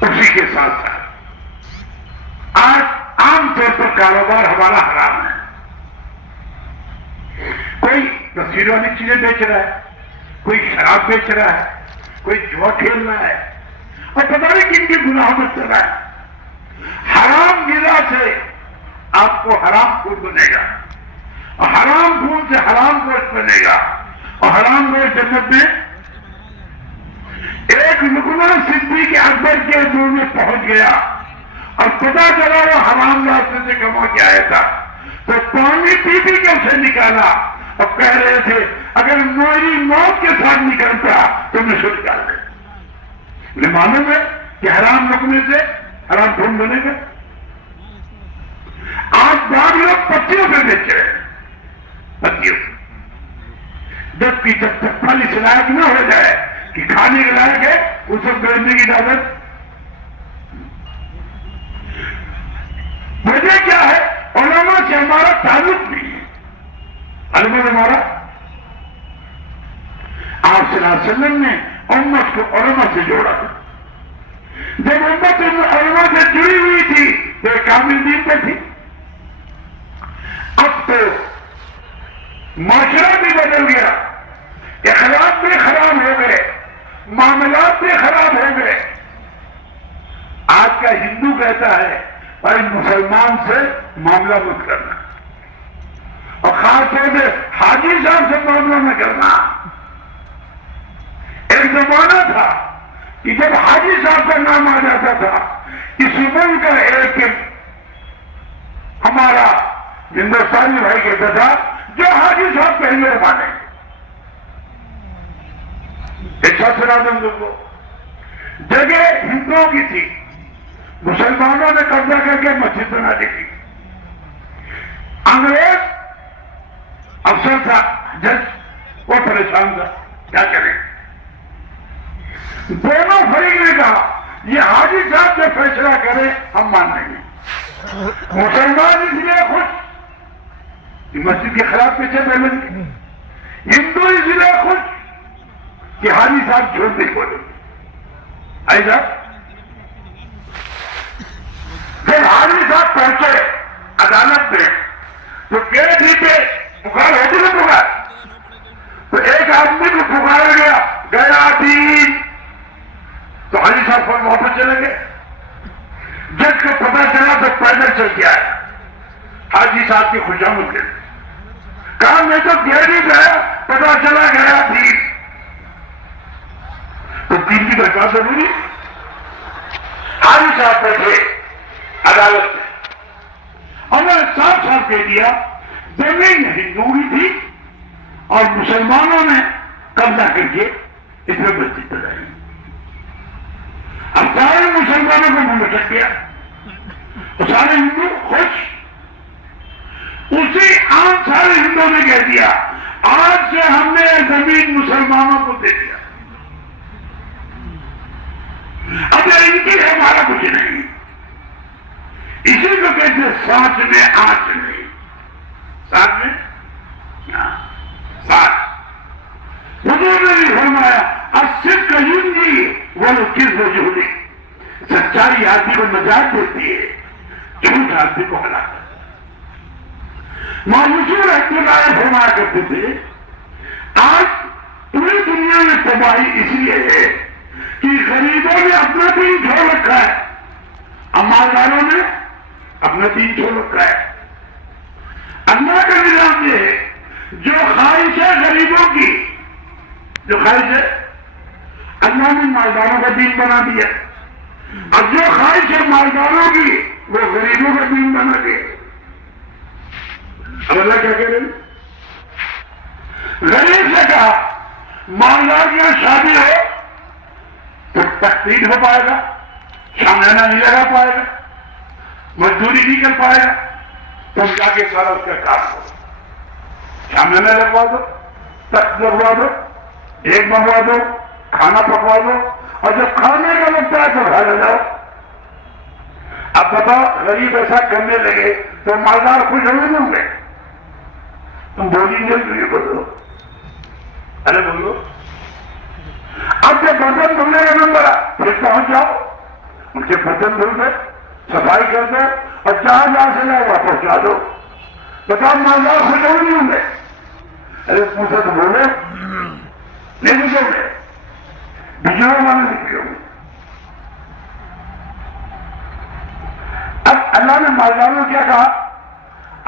اسی کے ساتھ ساتھ آج عام طور پر کاروبار ہمارا حرام ہے. کوئی تصویر والی چیزیں بیچ رہا ہے، کوئی شراب بیچ رہا ہے، کوئی جوا کھیل رہا ہے، اور پتہ نہیں کن کے گناہوں میں چل رہا ہے. حرام غذا سے آپ کو حرام خون بنے گا، اور حرام خون سے حرام گوشت بنے گا، اور حرام گوشت جنت میں ایک لقمان صدیق اکبر کے منہ میں پہنچ گیا اور پتا چلا وہ حرام راستے سے کما کے آیا تھا تو پانی پی پی کے اسے نکالا اور کہہ رہے تھے اگر میری موت کے ساتھ نکلتا تو میں شد ڈال دے. مجھے معلوم ہے کہ حرام لقمے سے حرام خون بنے گا. آج بعض لوگ پتیوں پہ بیچ رہے ہیں، پتیوں، جبکہ جب تک پھل اس لائق نہ ہو جائے کہ کھانے کے لائق ہے اس وقت بیچنے کی اجازت. وجہ کیا ہے؟ علماء سے ہمارا تعلق نہیں ہے. علماء نے ہمارا، آپ صلی اللہ علیہ وسلم نے امت کو علماء سے جوڑا. جب امت علماء سے جڑی ہوئی تھی تو ایک کامل دین پہ تھی. اب تو معاشرہ بھی بدل گیا، اخلاق بھی خراب ہو گئے، معاملات بھی خراب ہو گئے. آج کا ہندو کہتا ہے بھائی مسلمان سے معاملہ مت کرنا، اور خاص طور سے حاجی صاحب سے معاملہ نہ کرنا. ایک زمانہ تھا کہ جب حاجی صاحب کا نام آ جاتا تھا اس ملک کا ایک ہمارا ہندوستانی بھائی کہتا تھا جو حاجی صاحب پہلے مانے. اچھا سنا دوں کو جگہ ہندوؤں کی تھی، مسلمانوں نے قبضہ کر کے مسجد بنا دی تھی. انگریز افسر تھا، جج، وہ پریشان تھا کیا کریں. دونوں فریق نے کہا یہ حاجی صاحب جو فیصلہ کرے ہم مان لیں گے. مسلمان اس لیے خوش کہ مسجد کے خلاف پیچھے پہلے، ہندو اس لیے خوش کہ حاجی صاحب جھوٹ نہیں بولے. ایسا پھر حاجی صاحب پہنچے عدالت میں تو گیٹ ہی پہ پکار ہوتی نا پکار، تو ایک آدمی کو پکارا گیا دین، تو حاجی صاحب پر واپس چلے گئے. جج کو پتا چلا تو پیدل چل کے آیا. حاجی صاحب کی خوشامد کے کہا میں تو گیٹ ہی گیا، پتا چلا گیا دین. تو دین کی بچا ضروری. حاجی صاحب بیٹھے عدالت میں اور میں صاف صاف کہہ دیا زمین ہندوئی تھی اور مسلمانوں نے قبضہ کر کے اس میں مسجد بنائی. اب سارے مسلمانوں کو منہ لٹک گیا تو سارے ہندو خوش. اسی آج سارے ہندوؤں نے کہہ دیا آج سے ہم نے یہ زمین مسلمانوں کو دے دیا. اب یہ ان کی ہے, ہمارا کچھ نہیں. اسی کو کہتے ہیں سانچ میں آنچ نہیں. ساتھ میں ساتھ حضور نے بھی فرمایا الصدق ینجی والکذب یہدی. سچائی آدمی کو نجات دیتی ہے, جھوٹ آدمی کو ہلاک. مانوسور رحمۃ اللہ فرمایا کرتے تھے آج پوری دنیا میں تباہی اس لیے ہے کہ غریبوں نے اپنا دین چھوڑ رکھا ہے, مالداروں نے اپنا دین چھوڑ رکھا ہے. اللہ کا نظام یہ ہے جو خواہش ہے غریبوں کی, جو خواہش ہے اللہ نے مالداروں کا دین بنا دیا, اور جو خواہش ہے مالداروں کی وہ غریبوں کا دین بنا دیا. اب اللہ کیا کہہ رہے ہیں؟ غریب سے کہا مالدار کی یہاں شادی ہو تو تقسیم ہو پائے گا, شامیانہ نہیں لگا پائے گا, مزدوری نہیں کر پائے گا, تم جا کے سارا اس کا کام کرو, شامیانہ لگوا دو, تخت لگوا دو, ایک منگوا دو, کھانا پکوا دو, اور جب کھانے کا لگتا ہے تو گھر جاؤ. اب بتاؤ غریب ایسا کرنے لگے تو مالدار خوش نہیں ہوں گے؟ تم بولی گے بولو, ارے بولو. اب جب برتن دھلنے کا نمبر پھر پہنچ جاؤ, ان کے برتن دھل دے, صفائی کر دو, اور جہاں سے جاؤ وہاں پہنچا دو. بتاؤ مالدار خوش نہیں ہوں گے؟ ارے پوچھا تو بولے نہیں نکلو گے, بجلی والے نکلے ہوں. اب اللہ نے مالداروں نے کیا کہا,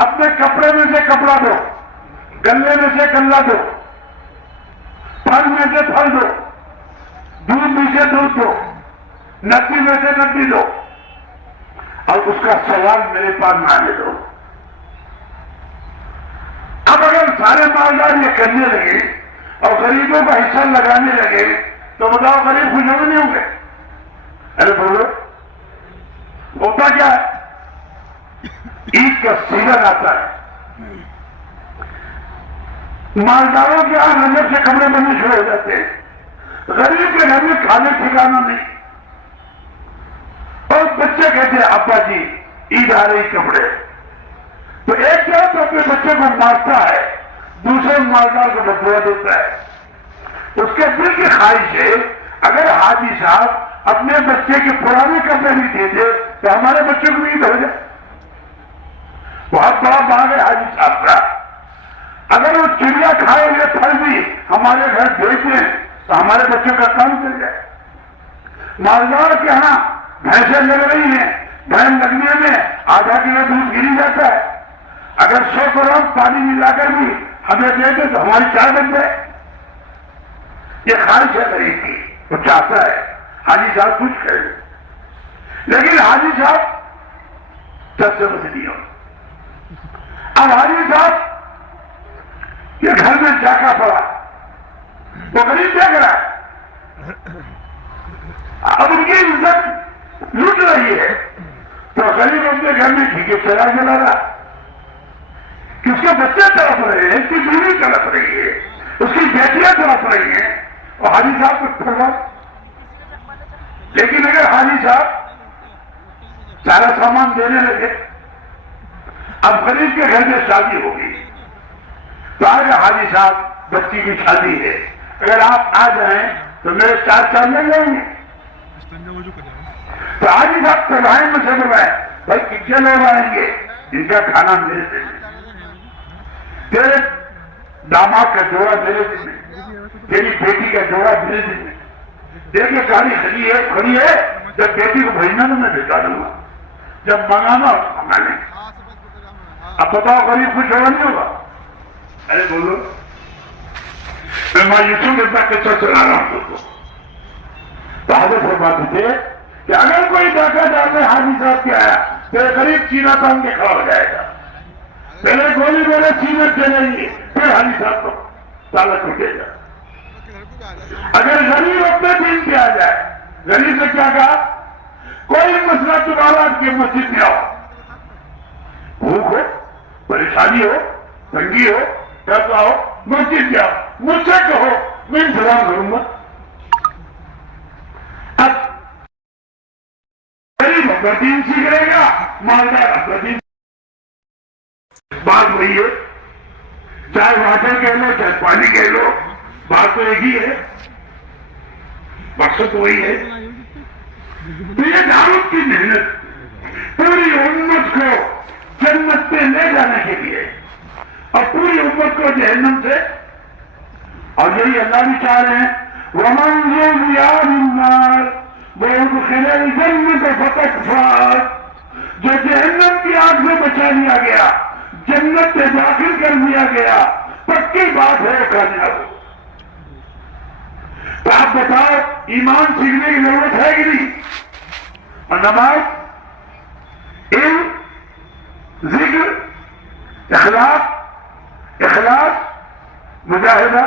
اپنے کپڑے میں سے کپڑا دو, گلے میں سے گلا دو, پھل میں سے پھل دو, دودھ میں سے دودھ دو, نبی میں سے نبی دو, اور اس کا سوال میرے پاس مانگے دو. اب اگر سارے مالدار یہ کرنے لگے اور غریبوں کا حصہ لگانے لگے تو بتاؤ غریب خوش نہیں ہوں گے؟ ارے بولو, ہوتا کیا ہے, عید کا سیزن آتا ہے, مالداروں کے یہاں رنجر سے کپڑے بننے شروع ہو جاتے ہیں, غریب کے گھر میں کھانے ٹھکانا نہیں, اور بچے کہتے ہیں ابا جی عید آ رہی کپڑے. تو ایک طرح تو اپنے بچے کو مارتا ہے, دوسرے مالدار کو بدوا دیتا ہے. اس کے دل کی خواہش ہے اگر حاجی صاحب اپنے بچے کے پرانے کپڑے نہیں دے دے تو ہمارے بچے کو عید ہو جائے. بہت بڑا باغ ہے حاجی صاحب کا, اگر وہ چڑیا کھائے ہوئے پھل بھی ہمارے گھر بھیج دیں تو ہمارے بچوں کا کام چل جائے. مالدار کے ہاں بھینسیں لگ رہی ہیں, بہن لگنے میں آدھا کلو دودھ گری جاتا ہے, اگر 100 گرام پانی ملا کر بھی ہمیں دے دے تو ہماری چائے بن جائے. یہ خواہش ہے غریب کی, وہ چاہتا ہے حاجی صاحب کچھ کرے, لیکن حاجی صاحب سب سے نہیں ہو. اب حاجی صاحب یہ گھر میں ڈاکہ پڑا, وہ غریب دیکھ رہا ہے, اب ان کی عزت لوٹ رہی ہے تو غریب اپنے گھر میں گھی کے چلا جلا رہا کہ اس کے بچے تڑپ رہے ہیں, اس کی بیوی تڑپ رہی ہے, اس کی بیٹیاں تڑپ رہی ہیں, اور حاجی صاحب کو پھروا. لیکن اگر حاجی صاحب سارا سامان دینے لگے, اب غریب کے گھر میں شادی ہوگی تو آگے حاجی صاحب بچی کی شادی ہے, اگر آپ آ جائیں تو میرے 4 سال لگ جائیں گے. تو حاجی صاحب تباہی میں چل رہا ہے, بھائی کتنے لوگ آئیں گے, ان کا کھانا میرے سے, تیرے داماد کا جوڑا میرے سے, تیری بیٹی کا جوڑا میرے سے. دیکھیے گاڑی کھڑی ہے, جب بیٹی کو بھیجنا تو میں بھیجا دوں گا, جب منگانا منگا لیں گے. اب بتاؤ غریب کچھ ہوگا نہیں ہوگا؟ ارے بولو, میں مایوسوں کے ساتھ کچھ چلا رہا ہوں کو. تو حضرت فرماتے تھے کہ اگر کوئی ڈاکہ ڈالنے حاجی صاحب کے آیا تو غریب چینا تان کے کھڑا ہو جائے گا, پہلے گولی میرے سینے چلے گی, پھر حاجی صاحب کو تالا ٹوٹے گا. اگر غریب اپنے دین پہ آ جائے, غریب سے کیا کہا, کوئی مسئلہ تمہارا کہ مسجد میں آؤ, بھوک ہو، پریشانی ہو، تنگی ہو، پیسہ ہو، مسجد جاؤ، مجھ سے کہو میں انتظام کروں گا. اب غریب اپنا دین سیکھ رہے گا، مالدار اپنا دین. بات وہی ہے، چاہے واٹر کہہ لو چاہے پانی کہہ لو، بات تو ایک ہی ہے، مقصد وہی ہے. تو یہ دعوت کی محنت پوری امت کو جنت پہ لے جانے کے لیے اور پوری امت کو جہنم سے، اور یہی اللہ بھی چاہ رہے ہیں وَمَنْ زُحْزِحَ عَنِ النَّارِ وَأُدْخِلَ الْجَنَّةَ فَقَدْ فَازَ. جو جہنم کی آگ سے بچا لیا گیا، جنت سے داخل کر دیا گیا، پکی بات ہے کامیاب ہو. تو آپ بتاؤ ایمان سیکھنے کی ضرورت ہے کہ نہیں؟ اور نماز، علم، ذکر، اخلاص، مجاہدہ.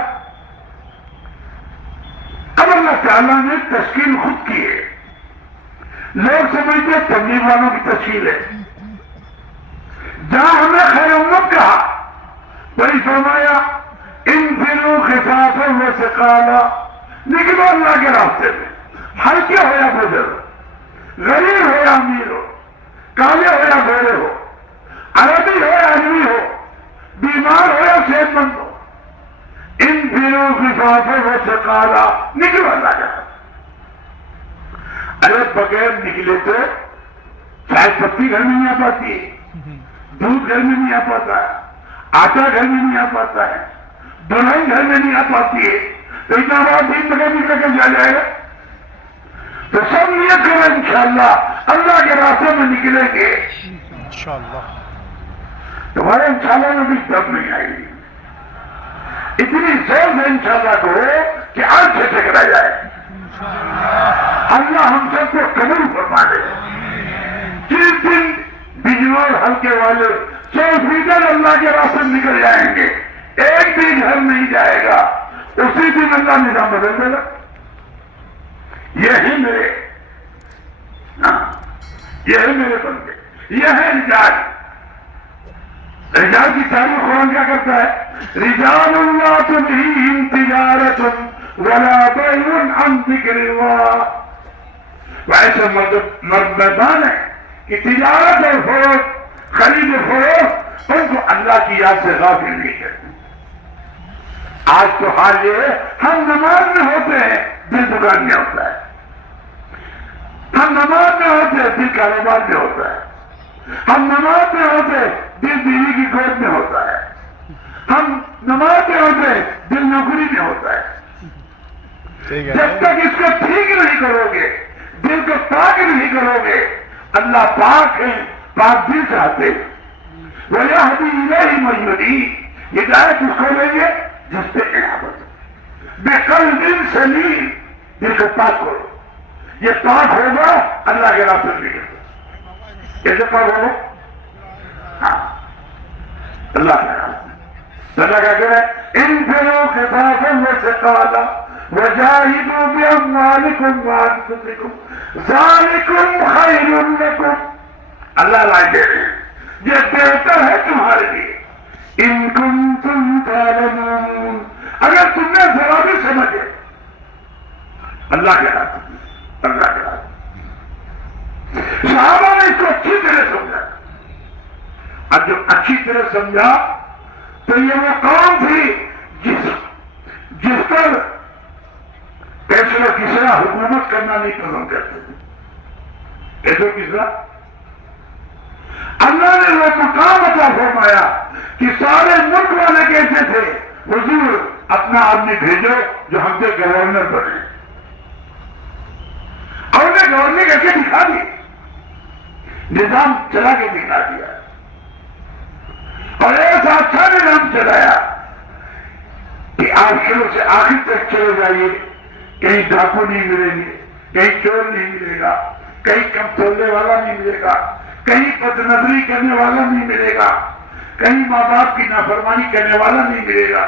اب اللہ تعالیٰ نے تشکیل خود کی ہے. لوگ سمجھتے تبلیغ والوں کی تشکیل ہے. جہاں ہمیں خیر امت کہا وہی فرمایا انفروا خفافا وثقالا، نکلو اللہ کے راستے میں، ہلکے ہو یا بزرگ، غریب ہو یا امیر ہو، کالے ہو یا گورے ہو، عربی ہو یا عربی ہو، بیمار ہو یا صحت مند ہو، انفروا خفافا وثقالا، نکلو اللہ کے راستے. ارے بغیر نکلے تو چائے پتی گھر میں نہیں آ پاتی ہے، دودھ گھر میں نہیں آ پاتا ہے، آٹا گھر میں نہیں آ پاتا ہے، دلہن گھر میں نہیں آ پاتی ہے، تو اتنا بڑا دین نکل کر جا جائے گا. تو سب نیت کریں انشاءاللہ اللہ کے راستے میں نکلیں گے. انشاءاللہ تمہارے انشاءاللہ میں بھی دم نہیں آئے گی. اتنی زور سے انشاءاللہ کرو کہ آج سے ٹکرا جائے. اللہ ہم سب کو قبول فرما دے. جس دن بجنور ہلکے والے 100% اللہ کے راستے نکل جائیں گے، ایک بھی گھر نہیں جائے گا، اسی دن اللہ نظام بدل دے گا. یہ ہے میرے، یہ ہے میرے بندے، یہ ہے رجال. رجال کی تعریف قرآن کیا کرتا ہے؟ رجال لا تلہیہم تجارۃ ولا بیع عن ذکر اللہ. ویسے مرد میدان ہے کہ تجارت اور فروخت، خرید و فروخت ان کو اللہ کی یاد سے غافل نہیں کرتے. آج تو حال یہ ہے ہم نماز میں ہوتے ہیں دل دکان میں ہوتا ہے، ہم نماز میں ہوتے ہیں دل کاروبار میں ہوتا ہے، ہم نماز میں ہوتے ہیں دل بیوی کی گود میں ہوتا ہے، ہم نماز میں ہوتے ہیں دل نوکری میں ہوتا ہے. جب تک اس کو ٹھیک نہیں کرو گے، دل کو پاک نہیں کرو گے، اللہ پاک ہے، پاک دل چاہتے. وَيَهْدِي إِلَيْهِ مَن يُنِيبُ، ہدایت اس کو دیں گے جس پہ انابت. بِقَلْبٍ سَلِيمٍ، دل کو پاک کرو. یہ پاک ہوگا اللہ کے راستے میں نکلے. کیسے پاک ہوگا؟ ہاں اللہ کے راستے. اللہ کیا کہہ رہے ہیں؟ انفروا خفافا وثقالا وجاہدوا باموالکم وانفسکم ذالکم خیر لکم. اللہ لائے دے رہے ہیں یہ بہتر ہے تمہارے لیے ان کنتم تعلمون، اگر تم نے ذرا بھی سمجھے. اللہ کے راستے، اللہ کے راستے. صحابہ نے اس کو اچھی طرح سمجھا. اب جب اچھی طرح سمجھا تو یہ وہ قوم تھی جس پر کیسرا کسرا حکومت کرنا نہیں پسند کرتے تھے. کیسرا کسرا اللہ نے وہ مقام عطا فرمایا کہ سارے ملک والے کیسے تھے، حضور اپنا آدمی بھیجو جو ہم سے گورنر بنے. اور انہیں گورنر کر کے دکھا دیا، نظام چلا کے دکھا دیا، اور ایسا اچھا نظام چلایا کہ آپ شروع سے آخر تک چلے جائیے، کہیں ڈاکو نہیں ملیں گے، کہیں چور نہیں ملے گا، کہیں کم تولنے والا نہیں ملے گا، کہیں بدنظری کرنے والا نہیں ملے گا، کہیں ماں باپ کی نافرمانی کرنے والا نہیں ملے گا،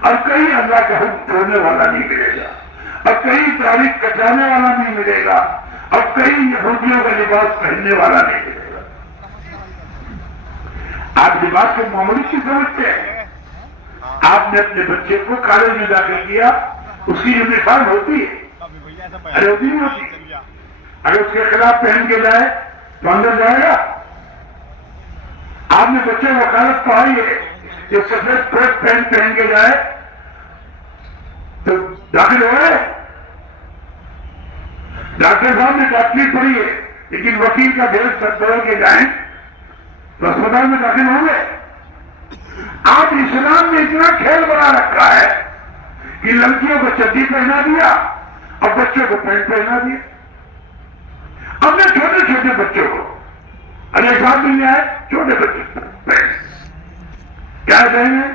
اور کہیں اللہ کا حکم توڑنے والا نہیں ملے گا، اور کہیں تاریخ کٹانے والا نہیں ملے گا، اور کہیں یہودیوں کا لباس پہننے والا نہیں ملے گا. آپ لباس کو معمولی چیز سمجھتے ہیں؟ آپ نے اپنے بچے کو کالج میں داخل کیا، اس کی یونیفارم ہوتی ہے؟ ارے ہوتی نہیں ہوتی؟ اگر اس کے خلاف پہن کے جائے تو اندر جائے گا؟ آپ نے بچے کو وکالت پڑھائی ہے کہ سفید کوٹ پینٹ پہن کے جائے تو داخل ہو گئے؟ ڈاکٹر صاحب نے ڈاکٹری پڑھی ہے لیکن وکیل کا ڈریس بدل کے جائیں تو اسپتال میں داخل ہوں گے؟ آج اسلام نے اتنا کھیل بنا رکھا ہے کہ لڑکیوں کو چڈی پہنا دیا اور بچوں کو پینٹ پہنا دیا. اپنے چھوٹے چھوٹے بچوں کو ارے صاحب مل جائے چھوٹے بچے پینٹ کیا کہیں گے؟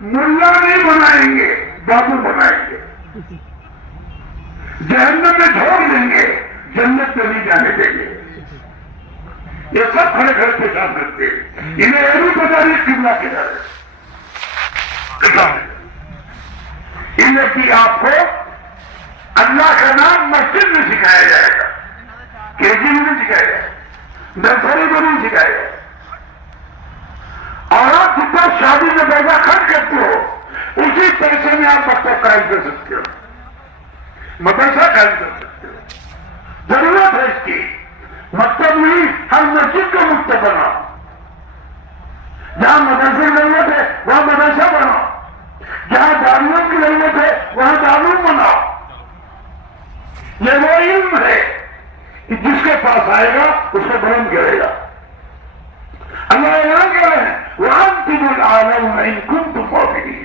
ملا نہیں بنائیں گے، بابو بنائیں گے. جہنم میں جھونک دیں گے، جنت میں نہیں جانے دیں گے. یہ سب کھڑے کھڑے پیشاب کرتے ہیں. انہیں یہ بھی پتا نہیں قبلہ کدھر ہے. انہیں کہ آپ کو اللہ کا نام مسجد میں سکھایا جائے گا، کیجی میں نہیں سکھایا جائے گا، نرسری میں نہیں سکھایا جائے گا. اور آپ جتنا شادی میں پیسہ خرچ کرتے ہو اسی پیسے میں آپ مکتب قائم کر سکتے ہو، مدرسہ قائم کر سکتے ہو. ضرورت ہے اس کی. مکتب نہیں، ہر مسجد کا مکتب بناؤ. جہاں مدرسے کی ضرورت ہے وہاں مدرسہ بناؤ، جہاں دارالعلوم کی ضرورت ہے وہاں دارالعلوم بناؤ. یہ وہ علم ہے کہ جس کے پاس آئے گا اس کو بلند کرے گا. اللہ اعلان کر رہے ہیں وَأَنْتُمُ الْأَعْلَوْنَ إِن كُنتُم مُؤْمِنِينَ.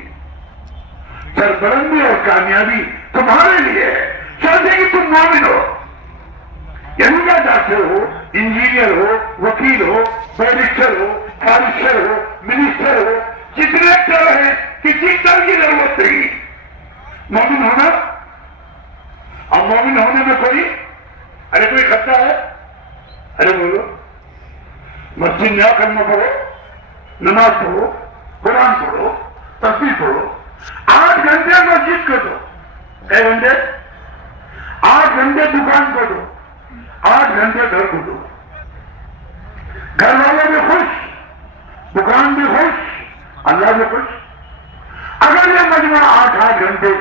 سربلندی اور کامیابی تمہارے لیے ہے چاہتے کہ تم مومن ہو. یعنی کیا چاہتے ہو؟ انجینئر ہو، وکیل ہو، بیرسٹر ہو، فارسٹر ہو، منسٹر ہو، جتنے ٹر ہیں کسی ٹر کی ضرورت نہیں. مومن ہونا. اور مومن ہونے میں کوئی کوئی خطرہ ہے؟ ارے بولو، مسجد میں کرنا پڑھو، نماز پڑھو، قرآن پڑھو، تسبیح پڑھو. 8 گھنٹے مسجد کو دو. 1 گھنٹے 8 گھنٹے دکان کو دو، 8 گھنٹے گھر کو دو. گھر والے بھی خوش، دکان بھی خوش، اللہ بھی خوش. اگر یہ مجموعہ 8 گھنٹے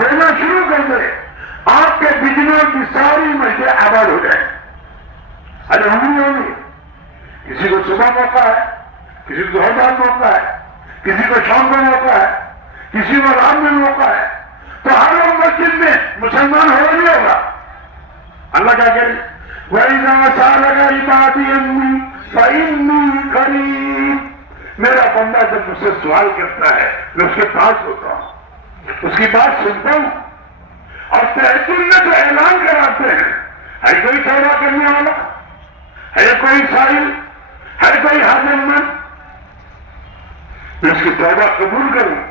دینا شروع کر دے آپ کے بجلیوں کی ساری مسجدیں آباد ہو جائیں. ارے ہم نہیں ہوگی. کسی کو صبح موقع ہے، کسی کو دوپہر بعد موقع ہے، کسی کو شام کو موقع ہے، کسی کو رات میں موقع ہے. تو ہر ایک مسجد میں مسلمان ہو نہیں ہوگا. اللہ کیا کہہ رہے ہیں؟ وَإِذَا سَأَلَكَ عِبَادِي عَنِّي فَإِنِّي قَرِيبٌ. میرا بندہ جب مجھ سے سوال کرتا ہے میں اس کے پاس ہوتا ہوں، اس کی بات سنتا ہوں. اور تحصیل میں تو اعلان کراتے ہیں ہے کوئی توبہ کرنے والا، ہے کوئی سائل، ہے کوئی حاضر مند. میں اس کی توبہ قبول کروں،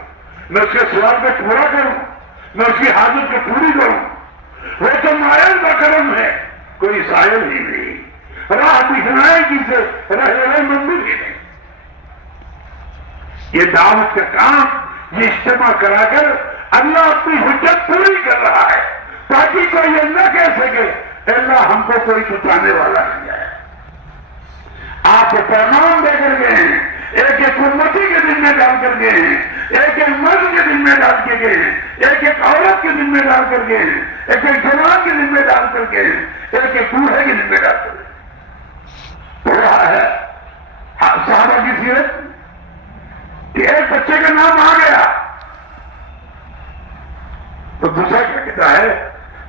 میں اس کے سوال کو پورا کروں، میں اس کی حاجت کو پوری کروں. وہ تو مائل کا کرم ہے، کوئی سائل ہی نہیں. راہ دکھلائے جسے رہے مندر ہی نہیں. یہ دعوت کا کام یہ اجتماع کرا کر اللہ اپنی حجت پوری کر رہا ہے تاکہ کوئی یہ نہ کہہ سکے اللہ ہم کو کوئی چھپانے والا نہیں ہے. آپ پیغام دے کر گئے ہیں، ایک ایک امتی کے دل میں ڈال کر گئے ہیں، ایک ایک مرد کے دل میں ڈال کے گئے ہیں، ایک ایک عورت کے دل میں ڈال کر گئے ہیں، ایک ایک جوان کے دل میں ڈال کر گئے ہیں، ایک ایک بوڑھے کے دل میں ڈال کر گئے. ہو رہا ہے صحابہ کی سیرت کہ ایک بچے کا نام آ گیا تو دوسرا کیا کہتا ہے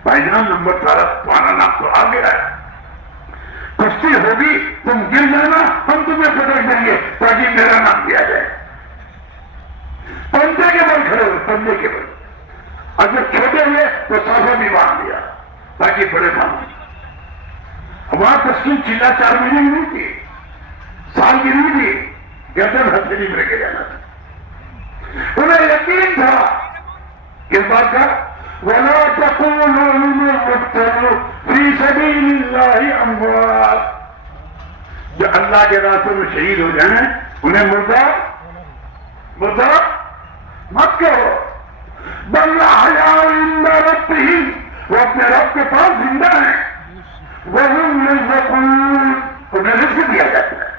بھائی جان نمبر 12 تمہارا نام تو آ گیا ہے، کشتی ہوگی تم گر جانا ہم تمہیں پکڑ دیں گے تاکہ میرا نام دیا جائے. پنجے کے بل کھڑے ہوئے، پنجے کے بل. اور جب چھوٹے ہوئے تو سافا بھی باندھ دیا تاکہ بڑے باندھ. وہاں تسلیم چلا 4 مہینے کی نہیں تھی، سال کی نہیں تھی، گردن ہتھیلی میں رکھے جانا تھا. انہیں یقین تھا کس بات کا؟ وَلَا تَقُولُوا لِمَنْ يُقْتَلُ فِي سَبِيلِ اللَّهِ أَمْوَاتٌ. جو اللہ کے راستے میں شہید ہو جائیں انہیں مردہ مت کہو. بَلْ أَحْيَاءٌ عِندَ رَبِّهِمْ. وہ اپنے رب کے پاس زندہ ہیں. وَهُمْ يُرْزَقُونَ. انہیں رزق دیا جاتا ہے.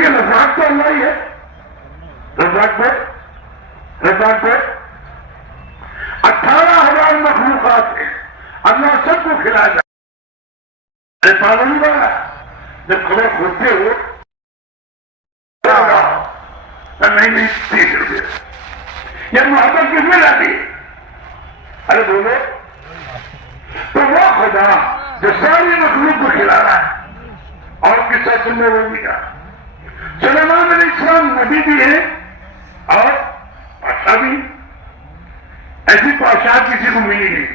دیکھیے رزاق تو اللہ ہی ہے. رزاق پہ 18,000 مخلوقات ہیں. اللہ سب کو کھلا جائے. ارے پاگل بڑا جب کھڑے کھولتے ہو نہیں 30 روپئے. یہ محبت کس میں جاتی ہے؟ ارے بولو. تو وہ خدا جو ساری مخلوق کو کھلا رہا ہے اور قصہ سننے وہ بھی کہا سلیمان علیہ السلام نبی بھی ہے اور بادشاہ بھی. ایسی بادشاہ کسی کو ملی نہیں.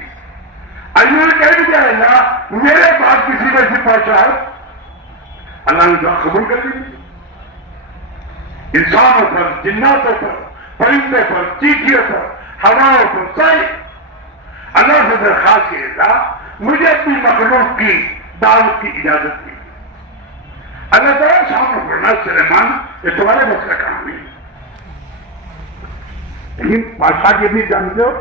ایوب نے کہہ دیا اللہ میرے پاس کسی کو ایسی بادشاہ. اللہ نے دعا قبول کر دی. انسانوں پر، جناتوں پر، پرندوں پر، چیٹیوں پر، ہواؤں پر، سائے اللہ سے درخواست کی اللہ مجھے اپنی مخلوق کی دعوت کی اجازت دی. اللہ تعالیٰ سامنے پڑھنا سلیمان یہ تمہارے بس کا کام نہیں. لیکن بادشاہ کی بھی جانتے ہو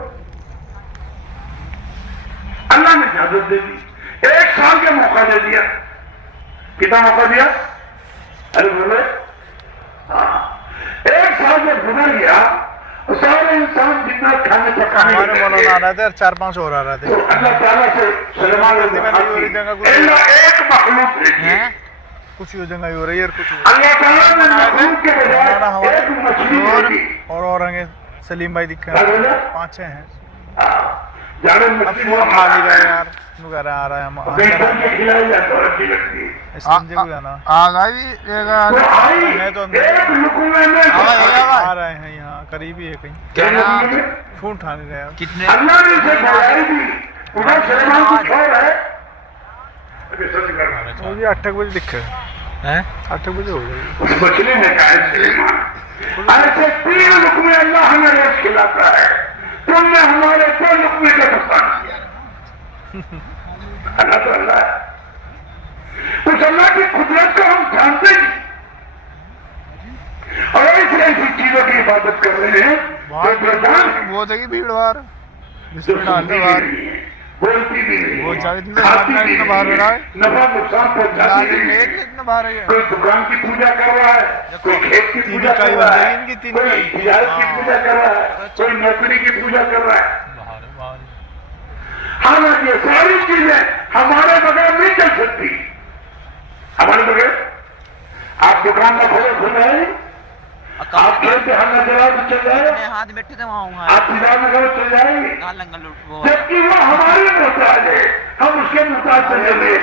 اللہ نے اجازت دے دی. 1 سال کا موقع دے دیا. کتنا موقع دیا؟ ارے بولے 1 سال جب گزر گیا سارے انسان جتنا کھانے پکانے ہمارے مولانا آ رہے تھے اور 4-5 اور آ رہے تھے. تو اللہ تعالیٰ سے سلیمان ایک مخلوق دیکھیے. کچھ ہو جگہ ہو رہی ہے اور کچھ اللہ تعالیٰ نے مخلوق کے بجائے ایک مچھلی دیکھی. اور ہیں سلیم بھائی دکھے 5-6 ہیں. جانے اب مچھلی فون کھا نہیں رہے یار وغیرہ آ رہا ہے ہم کھلائی جاتا اور اچھی لگتی ہے. سمجھے بھی نا آ گئی تو آئی میں تو ایک لقمے میں آ رہے ہیں یہاں قریب ہی ہے کہیں. کیا لقمے میں فون اٹھا نہیں رہے یار. کتنے اللہ نے اسے کھلائی دی. ادھر سلیمان کو چھوڑ ہے. ابھی سچ کر رہا ہے مجھے 8 بجے دکھے 8 بجے ہو گئی. اس مچھلی نے کہا ہے سلیمان ایسے 3 لقمے اللہ ہمیں روز کھلاتا ہے تم نے ہمارے 2 لقمے کا نقصان کیا. اللہ تو اللہ ہے. اس اللہ کی قدرت کو ہم جانتے ہیں اور ایسی چیزوں کی عبادت کر رہے ہیں وہ تھے کہ بھیڑ بھاڑ جو سنتی بھی نہیں ہے بولتی بھی نہیں وہ ہے چاہیے تھی کھاتی بھی اتنا باہر نہیں ہو رہا ہے نفع نقصان پہنچاتی بھی نہیں ہے. اتنا باہر ہے کوئی دکان کی پوجا کر رہا ہے کوئی کھیت کی پوجا کر رہا ہے کوئی تجارت کی پوجا کر رہا ہے کوئی نوکری کی پوجا کر رہا ہے. حالانکہ یہ ساری چیزیں ہمارے بغیر نہیں چل سکتی. ہمارے بغیر آپ دکان میں کھولے کھل رہے ہیں آپ کھیت میں ہم نظر تو چل جائے ہاتھ بیٹھے تھے وہاں آپ تجارت میں گھر چل جائیں گے جبکہ وہ ہماری محتاج ہے ہم اس کے محتاج چلے گئے.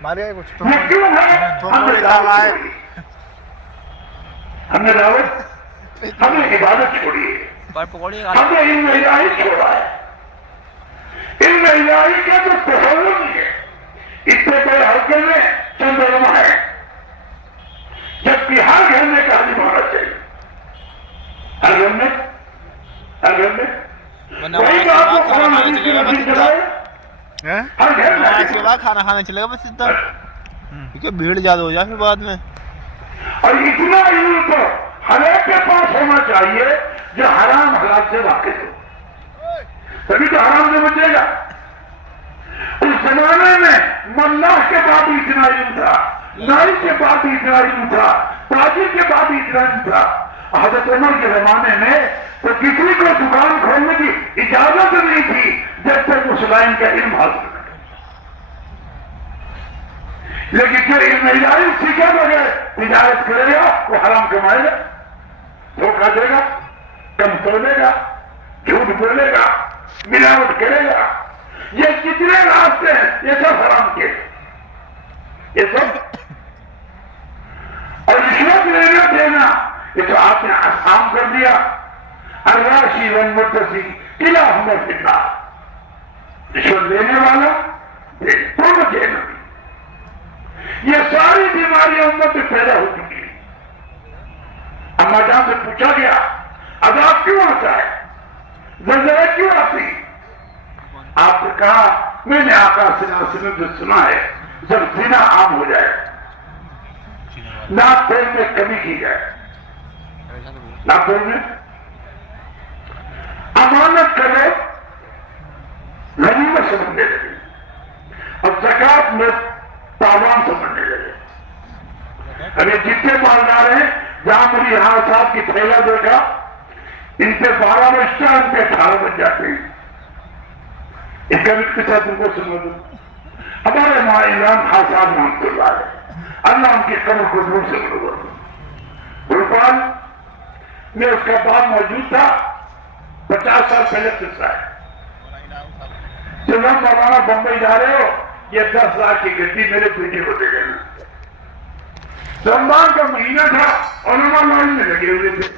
مارے کچھ یہ کیوں ہے ہم نے دعوت چھوڑی. ہم نے دعوت ہم نے عبادت چھوڑی ہے. ہم نے علم الہی چھوڑا ہے. علم الہی کا تو تصور نہیں ہے. اتنے بڑے حلقے میں چند علماء ہے جبکہ ہر گھر میں کہانی ہونا چاہیے. ہر گھر میں وہی تو آپ کو قرآن حدیث کی مسجد چلائے ہر گھر میں کھانا کھانے چلے گا بس سیدھا کیونکہ بھیڑ زیادہ ہو جائے پھر بعد میں. اور اتنا علم تو ہر ایک کے پاس ہونا چاہیے جو حرام حلال سے واقف ہو تبھی تو حرام سے بچے گا. اس زمانے میں ملاح کے بعد بھی اتنا علم تھا نائی کے بعد بھی اتنا علم تھا تاجر کے بعد بھی اتنا علم تھا. حضرت عمر کے زمانے میں تو کسی کو دکان کھولنے کی اجازت نہیں تھی جب تک اس لائن کا علم حاصل نہ کرے. لیکن جو علم الہی سیکھے بغیر تجارت کرے گا وہ حرام کمائے گا دھوکہ دے گا کم تولے گا جھوٹ بولے گا ملاوٹ کرے گا. یہ کتنے راستے ہیں یہ سب حرام کے یہ سب. اور رشوت لینا دینا یہ تو آپ نے آسان کر دیا. الراشی والمرتشی کلاہما فی النار. رشوت لینے والا دونوں دینا. یہ ساری بیماریاں امت میں پیدا ہو چکی ہیں. اما جان سے پوچھا گیا عذاب کیوں آتا ہے زلزلہ کیوں آتی. آپ نے کہا میں نے آقا صلی اللہ علیہ وسلم سے سنا ہے جب زنا عام ہو جائے ناک تیل میں کمی کی جائے ناک تیل میں امانت کرے غنیمت سمجھنے لگے اور زکات میں تاوان سمجھنے لگے. ابھی جتنے مالدار ہیں جہاں مجھے یہاں صاحب کی تھیلا دیکھا ان پہ 12 بجتا ان پہ 18 بج جاتے ہیں. اس کا بھی قصہ تم کو سنا دوں. ہمارے ماں عمران خان صاحب رحمۃ اللہ علیہ اللہ ان کی قبر کو دور سے بڑھوا. بھوپال میں اس کا باپ موجود تھا. 50 سال پہلے قصہ ہے. جب ہم مولانا بمبئی جا رہے ہو یہ 10 لاکھ کی گڈی میرے بیٹے کو دے دینا. رمضان کا مہینہ تھا علماء لائن میں لگے ہوئے تھے.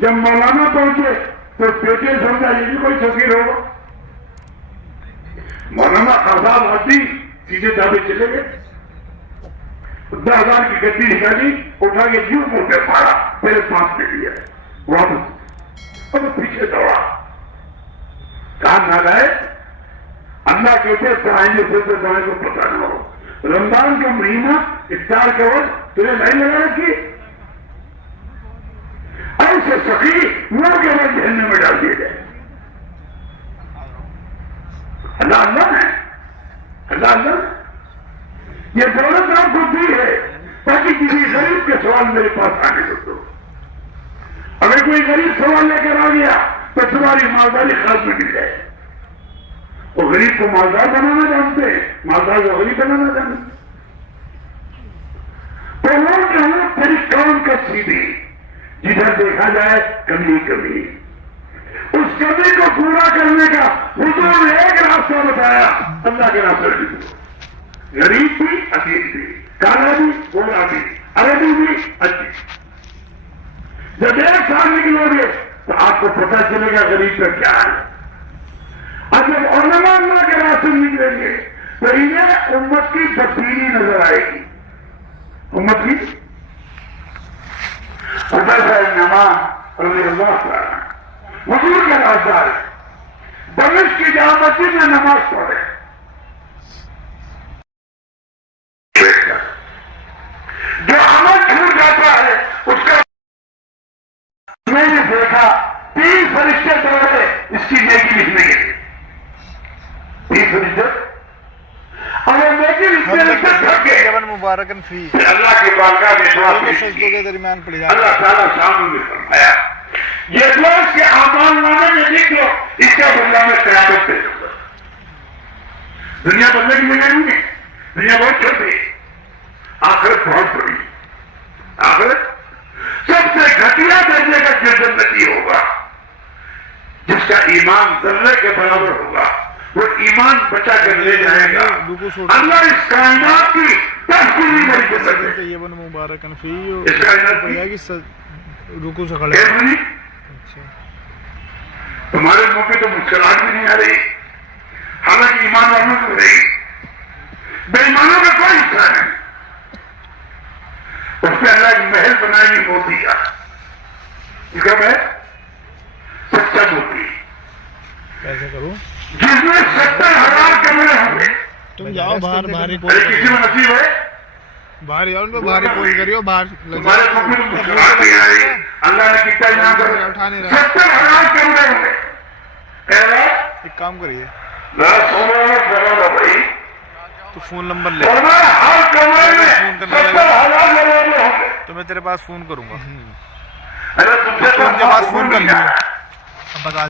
جب مولانا پہنچے تو بیٹے سمجھا یہ بھی کوئی فقیر ہوگا. مولانا خاصاب ہوتی سیدھے دھابے چلے گئے. 10,000 کی گڈی نکالی اٹھا کے یوں منہ پہ مارا میرے پاس دے دیا واپس. اب پیچھے دوڑا کہاں نہ گئے. اللہ کہتے دائیں سے تو دائیں کو پتہ نہ ہو. رمضان کا مہینہ افطار کے وقت تمہیں نہیں لگا رکھی ایسے سخی منہ کے بعد جہنم میں ڈال دیے گئے. اللہ اللہ ہے. اللہ اللہ یہ دولت آپ کو دی ہے تاکہ کسی غریب کے سوال میرے پاس آنے دو. اگر کوئی غریب سوال لے کر آ گیا تو تمہاری مالداری خاص میں مل جائے. وہ غریب کو مالدار بنانا جانتے ہیں, مالدار کو غریب بنانا جانتے ہیں. تو وہ جو ہے تیری کام کا سیدھی جدھر دیکھا جائے کمی کمی. اس کمی کو پورا کرنے کا حضور نے ایک راستہ بتایا اللہ کے راستے میں. غریب بھی عزیز بھی, کالا بھی گورا بھی, عربی بھی اچھی. جب ایک سال نکلو گے تو آپ کو پتہ چلے گا غریب کا کیا ہے. اور جب علماء اللہ کے راستے نکلیں گے تو انہیں امت کی تبدیلی نظر آئے گی. امت کی نماز رضی اللہ تعالیٰ حضور کے رازدار دمشق کی جامع مسجد میں نماز پڑھے. جو عمل چھوٹ جاتا ہے اس کا میں نے دیکھا 3 فرشتے دوڑے اس کی نیکی لکھنے کے لیے. 3 فرشتے اور نیکی لکھنے لکھتے تھک گئے. مبارکن فی اللہ کی بارگاہ میں دعا کی سجدوں کے درمیان پڑ جاتا. اللہ تعالیٰ سامنے میں فرمایا یہ دوست کے اعمال نامے میں لکھ لو اس کا بدلہ میں قیامت پہ دوں گا. دنیا بدلنے کی جگہ نہیں ہے. دنیا بہت چھوٹی, آخرت بہت بڑی. آخرت سب سے گھٹیا درجے کا جو جنتی ہوگا جس کا ایمان ذرے کے برابر ہوگا وہ ایمان بچا کر لے جائے گا. اللہ اس کائنات کی تشکیلی نہیں کر سکتے. یہ بن مبارکن فی اس کائنات کی رکو سے کھڑے. تمہارے منہ پہ تو مسکراہٹ بھی نہیں آ رہی حالانکہ ایمان والوں کو رہی. بے ایمانوں کا کوئی حصہ نہیں. اس پہ اللہ ایک محل بنائے گی موتی کا. اس کا محل سچا موتی کیسے کروں جس میں 70,000 کمرے ہوں گے. تم جاؤ باہر باہر ارے کسی میں نصیب ہے باہر جاؤ ان کو باہر کال کریو باہر تمہارے منہ پہ تو مسکراہٹ نہیں آ رہی. اللہ نے کتنا انعام اٹھا نہیں رہا. 70,000 کمرے ہوں گے. ایک کام کریے بھائی تو فون نمبر لے ہر کمرے میں 70,000 لوگ ہوں گے. تو میں تیرے پاس فون کروں گا. ارے تم سے ان کے پاس فون کر لیا. اب بتا